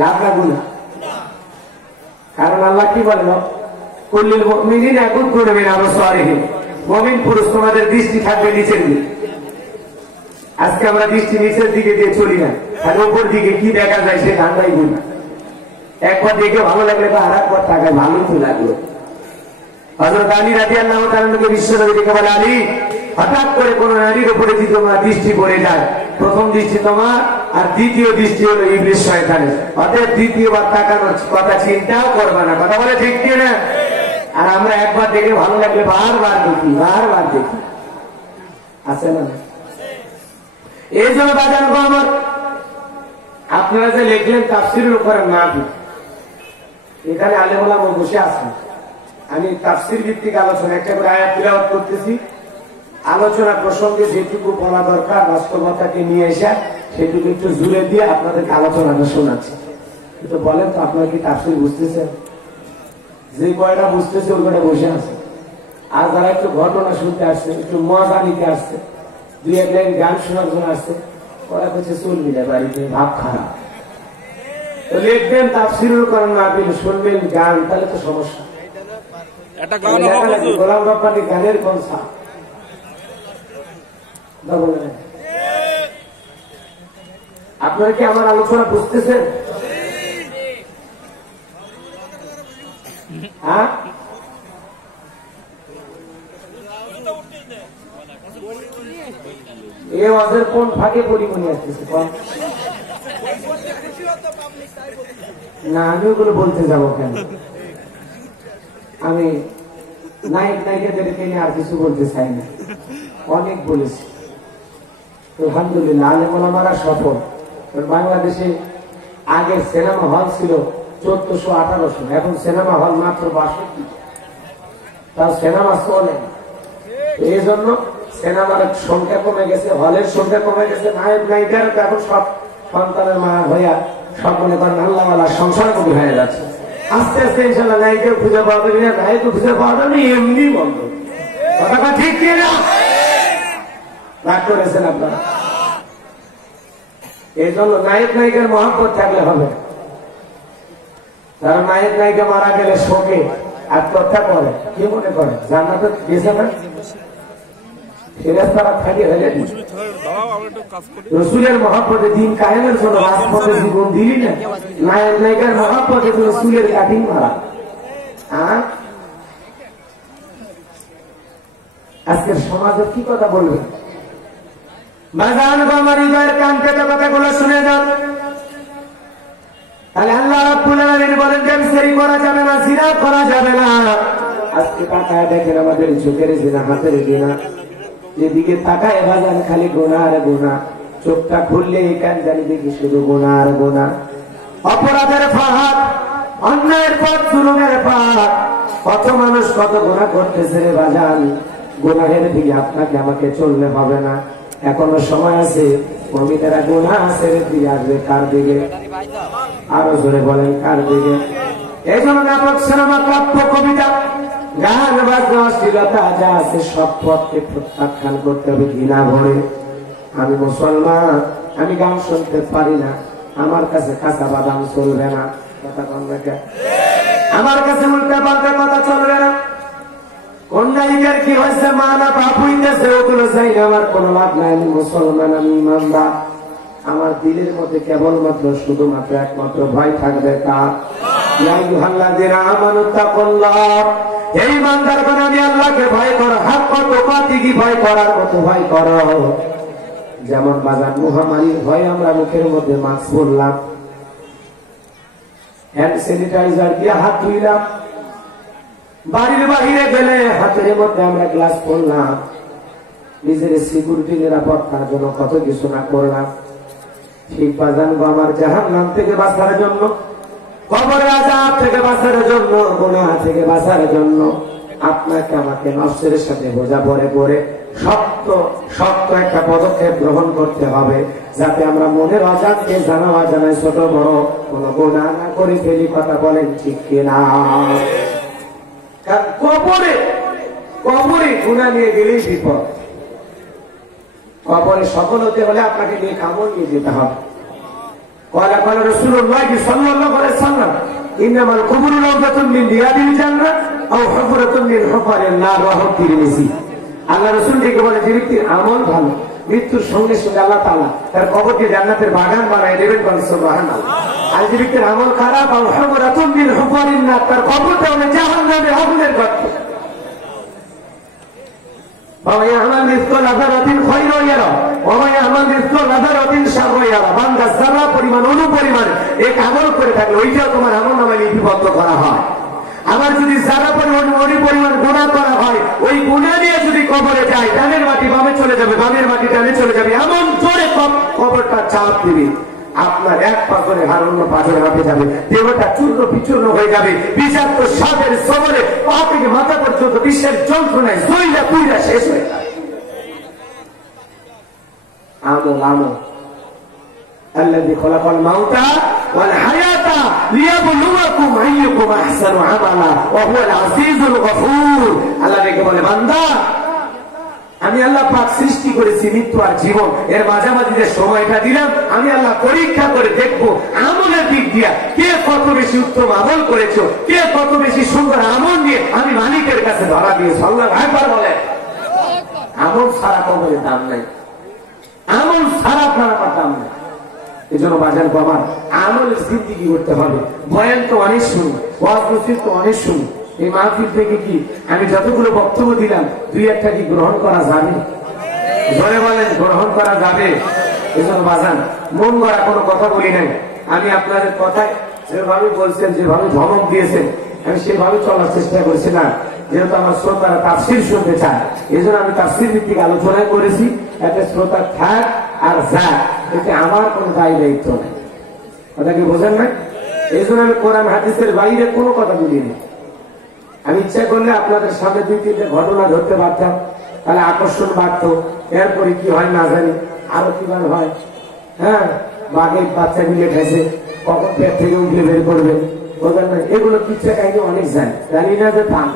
লাভ না গুণা? কারণ আল্লাহ কি বলল, কুল্লিল মুমিনিনা ইয়াগুদ্দু মিন আবসারিহিম, মুমিন পুরুষ তোমাদের দৃষ্টি থাকবে নিচের দিকে। আজকে আমরা দৃষ্টি নিচের দিকে দিয়ে চলি না, আর উপর দিকে কি দেখা যায় সে ধান্দাই গুণা। একবার দেখে ভালো লাগলে বা আর একবার তাকায় ভালো তো লাগলো। হযরত আলী রাদিয়াল্লাহু তাআলা বিশ্বনবী দেখে বলে, আলী হঠাৎ করে কোন নারীর উপরে যদি তোমার দৃষ্টি পড়ে যায়, প্রথম দৃষ্টি তোমার আর দ্বিতীয় দৃষ্টি হলো ইবলিস শয়তানের, অতএব দ্বিতীয়বার তাকানোর কথা চিন্তাও করবে না। কথা বলে ঠিক কি না? আর আমরা একবার দেখে ভালো লাগলে বারবার দেখি, বারবার দেখি, আছে না? এই জন্য বাজান আমার আপনারা যে লিখলেন তাফসীরের উপরে না, এখানে আলেম ওলামা বসে আছেন, আমি তাফসীর ভিত্তিক আলোচনা একটা করে আয়াত তিলাওয়াত করতেছি, আলোচনা প্রসঙ্গে যেটুকু বলা দরকার বাস্তবতাকে নিয়ে এসে সেটুকু একটু জুড়ে দিয়ে আপনাদেরকে আলোচনাটা শোনাচ্ছি। কিন্তু বলেন তো আপনারা কি তাফসীর বুঝতেছেন? যে কয়টা বুঝতেছে ওই কয়টা বসে আছে, আর যারা একটু ঘটনা শুনতে আসছে, একটু মজা নিতে আসছে, দুই এক লাইন গান শোনার জন্য আসছে, ওরা কিছু চলবি না, বাড়িতে ভাব খারাপ। তো লিখবেন তাফসীরুল কোরআন না পেলে শুনবেন গান, তাহলে তো সমস্যা। গোলাম রব্বানী গানের কোন সাপ আপনারা কি আমার আলোচনা বুঝতেছেন? হ্যাঁ, এ ওয়াজের কোন ফাঁকে পরিমণি আসতেছে না? আমি ওগুলো বলতে যাব কেন? আমি নায়ক নায়িকাদেরকে নিয়ে আর কিছু বলতে চাই না, অনেক বলেছি। আলহামদুলিল্লাহ আলেম ওলামারা সফল। বাংলাদেশে আগে সিনেমা হল ছিল 1400-1800, এখন সিনেমা হল মাত্র 62, তাও সিনেমা চলে। এই জন্য সিনেমার সংখ্যা কমে গেছে, হলের সংখ্যা কমে গেছে, নায়ক নায়িকার এখন সব সন্তানের মা হইয়া সব মনে করেন আল্লাহওয়ালা সংসার কবি হয়ে যাচ্ছে। আস্তে আস্তে ইনশাল্লাহ নায়িকা খুঁজে পাওয়া যাবে না, নায়ক খুঁজে পাওয়া যাবে এমনি বন্ধ। কথাটা ঠিক কি না? রাগ করেছেন আপনারা? এই জন্য নায়ক নায়িকার মহব্বত থাকলে হবে। তারা নায়ক নায়িকা মারা গেলে শোকে আত্মহত্যা করে, কি মনে করে জান্নাতে গেছে না? রসুলের মহব্বতে দিন কায়েমের জন্য রাজপথে জীবন দিলি না, নায়ক নায়িকার মহব্বতে রসুলের কাটিং মারা। আজকের সমাজে কি কথা বলবেন? বাজান আমার হৃদয়ের কান কেটে কথাগুলো শুনে যান। তাহলে আল্লাহ রাব্বুল আলামিন বলেন যে বিচারি করা যাবে না, জিনা করা যাবে না। আজকে তাকায় দেখেন আমাদের চোখের জিনা, হাতের জিনা, যেদিকে তাকায় বাজান খালি গুনাহ আর গুনাহ। চোখটা খুললে কান জানি দেখি শুধু গুনাহ আর গুনাহ। অপরাধের ফাঁদ, অন্যায়ের পথ, জুলুমের ফাঁদ, কত মানুষ কত গুনাহ করতেছে রে বাজান। গুনাহের দিকে আপনাকে আমাকে চললে হবে না, এখনো সময় আছে। মমিনেরা গুনাহ ছেড়ে দিয়ে আসবে কার দিকে? আরো জোরে বলেন কার দিকে? এই জন্য নাটক, সিনেমা, কাব্য, কবিতা, গান বাজনা, অশ্লীলতা যা আছে সব পথকে প্রত্যাখ্যান করতে হবে ঘৃণা ভরে। আমি মুসলমান, আমি গান শুনতে পারি না, আমার কাছে কাঁচা বাদাম চলবে না। কথা কন না? আমার কাছে উল্টা পাল্টা কথা চলবে না। কোন নায়িকার কি হয়েছে, মা না বাপ হইতেছে, ওগুলো চাই না, আমার কোন লাভ নাই। আমি মুসলমান, আমি ইমানদার। আমার দিলের মধ্যে কেবলমাত্র শুধুমাত্র একমাত্র ভয় থাকবে কার? ইয়া আইয়ুহাল্লাযীনা আমানু তাকুল্লাহ, এই ইমানদারগণ আমি আল্লাহকে ভয় করো, হাক্ক তুকাতিহি, ভয় করার মতো ভয় করো। যেমন বাজার মহামারীর ভয় আমরা মুখের মধ্যে মাস্ক পরলাম, হ্যান্ড স্যানিটাইজার দিয়ে হাত ধুইলাম, বাড়ির বাহিরে গেলে হাতের মধ্যে আমরা গ্লাস পরলাম, নিজের সিকিউরিটি নিরাপত্তার জন্য কত কিছু না করলাম। ঠিক বাজান আমার জাহান্নাম থেকে বাঁচার জন্য, কবরের আযাব থেকে বাঁচার জন্য, গুনাহ থেকে বাঁচার জন্য আপনাকে আমাকে নফসের সাথে বোঝা পরে পরে শক্ত শক্ত একটা পদক্ষেপ গ্রহণ করতে হবে, যাতে আমরা মনের অজান্তে জানা অজানায় ছোট বড় কোন গুনাহ না করে ফেলি। কথা বলেন ঠিক কিনা? কবরে কবরে গুনাহ নিয়ে গেলেই বিপদ। কবরে সফল হতে হলে আপনাকে নিয়ে আমল নিয়ে যেতে হবে। কলা কলা রাসূলুল্লাহ সাল্লাল্লাহু আলাইহি ওয়াসাল্লাম ইন্নামাল কুবুরু রাওদাতুন মিন রিয়াদিল জান্নাহ আও হুফরাতুন মিন হুফারিন নার রাওয়াহু তিরমিজি। আল্লাহ রাসূল ডেকে বলে, যে ব্যক্তির আমল ভালো, মৃত্যুর সঙ্গে সঙ্গে আল্লাহ তাআলা তার কবরকে জান্নাতের বাগান বানায় দেবেন। সুবহানাল্লাহ। আর যে ব্যক্তির আমল খারাপ, আও হুফরাতুন মিন হুফারিন নার, তার কবরটা হবে জাহান্নামের আগুনের গর্ত। وَيَعْمَلْ مِثْقَالَ ذَرَّةٍ خَيْرًا يَرَهُ وَيَعْمَلْ مِثْقَالَ ذَرَّةٍ شَرًّا يَرَهُ। বান্দা যারা পরিমাণ অনুপরিমাণ এক আমল করে থাকলে ওইটাও তোমার আমলনামায় লিপিবদ্ধ করা হয়। আবার যদি যারা পরিমাণ অনুপরিমাণ গুনাহ করা হয়, ওই গুনাহ নিয়ে যদি কবরে যায়, ডানের মাটি বামে চলে যাবে, বামের মাটি ডানে চলে যাবে, এমন জোরে কবরটা চাপ দিবে, আপনার এক পাথরে আর অন্য পাথরে হাতে যাবে, দেহটা চূর্ণ বিচূর্ণ হয়ে যাবে, বিষাক্ত সাপের সবরে পা থেকে মাথা পর্যন্ত বিশ্বের যন্ত্রণায় জয়লা পুইরা শেষ হয়ে যাবে। আমল আমল الذي خلق الموت والحياة ليبلوكم أيكم أحسن عملا وهو العزيز الغفور। আল্লাহ ডেকে বলে, বান্দা আমি আল্লাহ পাক সৃষ্টি করেছি মৃত্যু আর জীবন, এর মাঝামাঝি যে সময়টা দিলাম আমি আল্লাহ পরীক্ষা করে দেখবো আমলের দিক দিয়া কে কত বেশি উত্তম আমল করেছো, কে কত বেশি সুন্দর আমল নিয়ে আমি মালিকের কাছে ধরা দিয়েছি। আল্লাহ একবার বলে, আমল ছাড়া কবরের দাম নাই, আমল ছাড়া আপনার আমার দাম নাই। এই জন্য বাজার বাবার আমলের জিন্দিগি করতে হবে। বয়ান তো অনেক শুনি, ওয়াজ নসিহত তো অনেক শুনি, এই মাহফিল থেকে কি আমি যতগুলো বক্তব্য দিলাম দুই একটা কি গ্রহণ করা যাবে? জোরে বলেন, গ্রহণ করা যাবে? এই জন্য বাজান মন গড়া কোনো কথা বলি নাই। আমি আপনাদের কথায় যেভাবে বলছেন, যেভাবে ধমক দিয়েছেন, আমি সেভাবে চলার চেষ্টা করছিলাম। যেহেতু আমার শ্রোতারা তাফসীর শুনতে চায়, এই জন্য আমি তাফসীর ভিত্তিক আলোচনা করেছি। একটা শ্রোতা থাক আর যাক, এতে আমার কোনো দায়ী দায়িত্ব নেই। কথা কি বোঝেন না? এই জন্য আমি কোরআন হাদিসের বাইরে কোনো কথা বলিনি। আমি ইচ্ছা করলে আপনাদের সামনে দুই তিনটে ঘটনা ধরতে পারতাম, তাহলে আকর্ষণ বাড়ত। এরপরে কি হয় না জানি, আরো কিবার হয়। হ্যাঁ, বাঘের বাচ্চা মিলে খাইছে, কখন পেট থেকে উঠে বের করবে, বোঝেন না? এগুলো কিচ্ছা কাহিনী অনেক জানি, জানি না যে থাম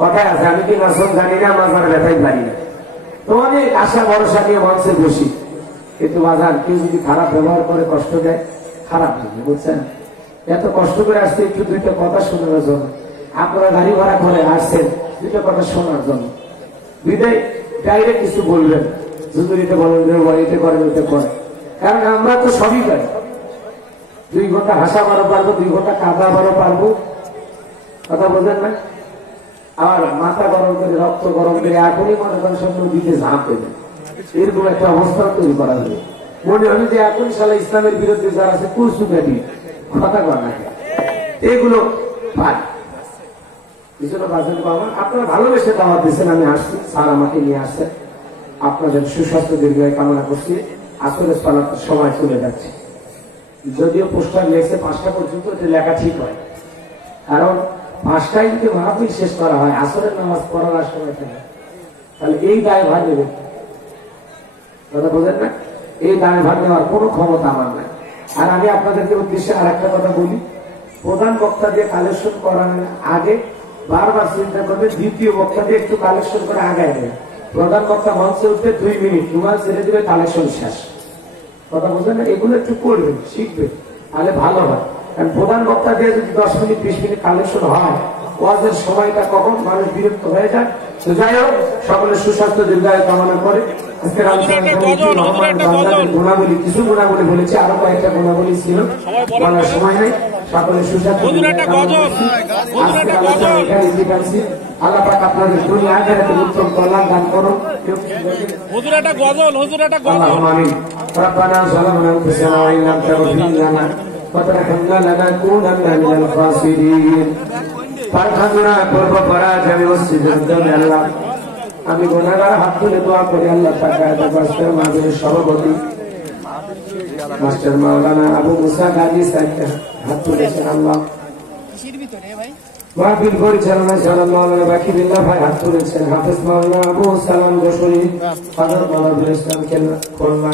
কথায় আছে, আমি কি নাচন জানি না, মাজার ব্যথাই পারি না। তো অনেক আশা ভরসা নিয়ে মানুষের বসি, কিন্তু বাজার কেউ যদি খারাপ ব্যবহার করে, কষ্ট দেয়, খারাপ লাগে, বুঝছেন? এত কষ্ট করে আসছে একটু দুইটা কথা শোনার জন্য, আপনারা গাড়ি ভাড়া করে আসছেন দুইটা কথা শোনার জন্য। বিদায় ডাইরেক্ট কিছু বলবেন, যদি এটা বলেন এটা করেন ওইটা করেন, কারণ আমরা তো সবই পারি। 2 ঘন্টা হাসা বারো পারবো, 2 ঘন্টা কাঁদা বারো পারবো, কথা বোঝেন না? আর মাথা গরম করে, রক্ত গরম করে এখনই মনে করেন সব দিতে ঝাঁপ দেবে, এরকম একটা অবস্থা তৈরি করা যাবে। মনে হবে যে এখন সালা ইসলামের বিরুদ্ধে যারা আছে কুসুকাটি কথা কর না, এগুলো পাই। আপনারা ভালোবেসে দাওয়াত দিচ্ছেন, আমি আসছি, স্যার আমাকে নিয়ে আসছেন। আপনাদের সুস্বাস্থ্য দীর্ঘায়ু কামনা করছি। আসলে সালাতের সময় চলে যাচ্ছে, যদিও পোস্টার লেখছে 5টা পর্যন্ত, এটা লেখা ঠিক হয়, কারণ 5টায় যদি মাহফিল শেষ করা হয় আসরের নামাজ পড়ার সময় থেকে, তাহলে এই দায় ভার নেবে, কথা বোঝেন না? এই দায় ভার নেওয়ার কোনো ক্ষমতা আমার নাই। আর আমি আপনাদেরকে উদ্দেশ্যে আর একটা কথা বলি, প্রধান বক্তা দিয়ে কালেকশন করানোর আগে বারবার চিন্তা করবে, দ্বিতীয় বক্তা দিয়ে একটু কালেকশন করে আগায় নেবে। প্রধান বক্তা মঞ্চে উঠতে 2 মিনিট রুমাল ছেড়ে দিবে, কালেকশন শেষ, কথা বোঝেন না? এগুলো একটু করবে, শিখবে, তাহলে ভালো হয়। কারণ প্রধান বক্তা দিয়ে যদি 10 মিনিট 20 মিনিট কালেকশন হয়, ওয়াজের সময়টা কখন মানুষ বিরক্ত হয়ে যায়। তো যাই হোক, সকলের সুস্বাস্থ্য দীর্ঘায়ু কামনা করে আজকের গুণাবলী, কিছু গুণাবলী বলেছি, আরো কয়েকটা গুণাবলী ছিল, বলার সময় নেই। সকলের সুস্বাস্থ্য আল্লাহ পাক আপনাদের দুনিয়া আখিরাতে উত্তম কল্যাণ দান করুন। আমিন। রব্বানা যালামনা আনফুসানা ওয়া ইন লাম তাগফির লানা ওয়া তারহামনা লানাকুনান্না মিনাল খাসিরিন। পারখানা পূর্ব পরাজয় মসজিদের আল্লাহ, আমি গুনাহগার, হাত তুলে দোয়া করি আল্লাহ পাক মাস্টার মাহফিলের সভাপতি মাস্টার মাওলানা আবু মুসা গাজী সাহেব হাত তুলেছেন। আল্লাহ মাহফিল পরিচালনায় সালাম মাওলানা বাকিবিল্লাহ ভাই হাত তুলেছেন। হাফেজ মাওলানা আবু সালাম যশোরী, ফাদার মাওলানা ইসলাম খুলনা।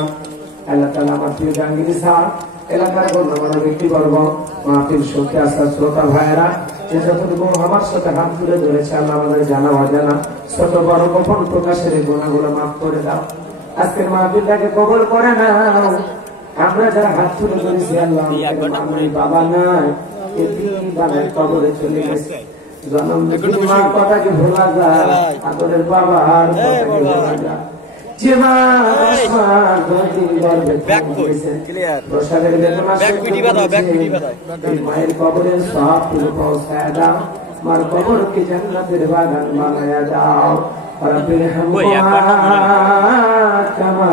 আল্লাহ তাআলা আমার প্রিয় জাহাঙ্গীর স্যার, এলাকার গণ্যমান্য ব্যক্তিবর্গ, মাহফিল শুনতে আসা শ্রোতা ভাইয়েরা, যে যতটুকু আমার সাথে হাত তুলে ধরেছে আল্লাহ আমাদের জানা অজানা ছোট বড় গোপন প্রকাশের গুনাহগুলো মাফ করে দাও। আজকের মাহফিলটাকে কবুল করে নাও। আমরা যারা হাত তুলে ধরেছি আল্লাহ বাবা নাই কবরে চলে গেছে, জন্ম মা কথাকে ভোলা যায়, আদরের বাবার কথাকে ভোলা যায়, যে মা মায়ের কবরের সব তুমি পৌঁছায় দাও, মার কবরকে জান্নাতের বাগান বানায়া দাও। রব্বির হামহুমা কামা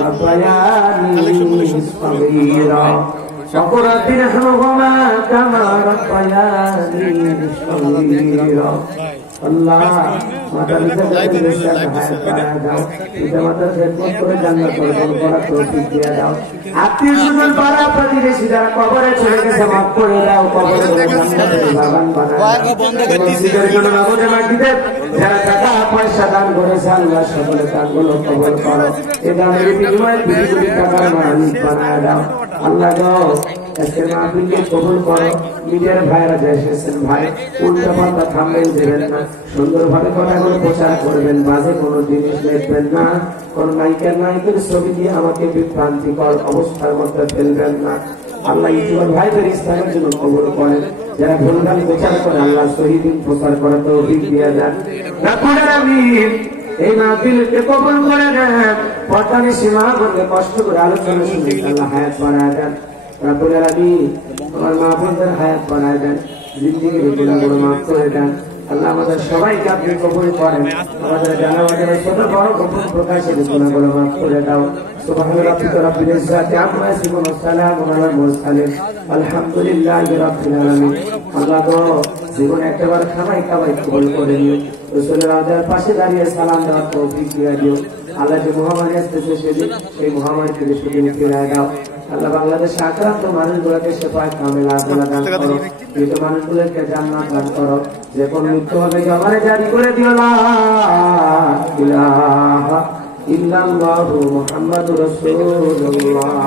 রাব্বায়ানি সগীরা وقرة ارحمهما كما ربياني صغيرا। আল্লাহ মাতার আত্মীয় স্বজন পাড়া প্রতিবেশী যারা কবরে চলে গেছে মাফ করে দাও, কবরে বাগান যারা টাকা পয়সা দান করেছে আল্লাহ সকলে দানগুলো কবর করো, এ দানের বিনিময়ে কোটি কোটি টাকার মালিক বানায় দাও। আল্লাহ গো আজকের মাহফিলকে কবুল করো। মিডিয়ার ভাইরা যে এসেছেন ভাই উল্টা পাল্টা থামবেন দেবেন না, সুন্দরভাবে কথাগুলো প্রচার করবেন, বাজে কোনো জিনিস লিখবেন না, কোন নায়িকের ছবি দিয়ে আমাকে বিভ্রান্তিকর অবস্থার মধ্যে ফেলবেন না। আল্লাহ ইউটিউবার ভাইদের ইসলামের জন্য কবুল করেন, যারা ভুলভাল প্রচার করে আল্লাহ সহিদিন প্রচার করার তৌফিক দিয়ে যান। আমিন। এই মাহফিলকে কবুল করে নেন, পর্দানি সীমা করলে কষ্ট করে আলোচনা শুনে আল্লাহ হায়াত বাড়ায় দেন। রব্বুল আলামিন আমার মা বোনদের হায়াত বাড়ায় দেন, জিন্দেগির গুনাহগুলো মাফ করে দেন। আল্লাহ আমাদের সবাইকে আপনি কবুল করেন, আমাদের জানা অজানা ছোট বড় গোপন প্রকাশের গুনাহগুলো মাফ করে দাও। সুবহান রাব্বিকা রাব্বিল ইজ্জাতি আম্মা ইয়াসিফুন ওয়া সালামুন আলাল মুরসালিন আলহামদুলিল্লাহি রাব্বিল আলামিন। আল্লাহ গো জীবন একবার খামাই কবুল করে নিও, রাসূলের আদার পাশে দাঁড়িয়ে সালাম দেওয়ার তৌফিক দিয়ে দিও। আল্লাহ যে মহামারী আসতেছে সেদিন সেই মহামারী থেকে সেদিন ফিরিয়ে দাও। আল্লাহ বাংলাদেশে আক্রান্ত মানুষগুলোকে সেফায় কামিল আফিয়া দান করো, মৃত মানুষগুলোকে জান্নাত দান করো, যে কোন মৃত্যু হবে জবানে জারি করে দিও লা ইলাহা ইল্লাল্লাহু মুহাম্মাদুর রাসূলুল্লাহ।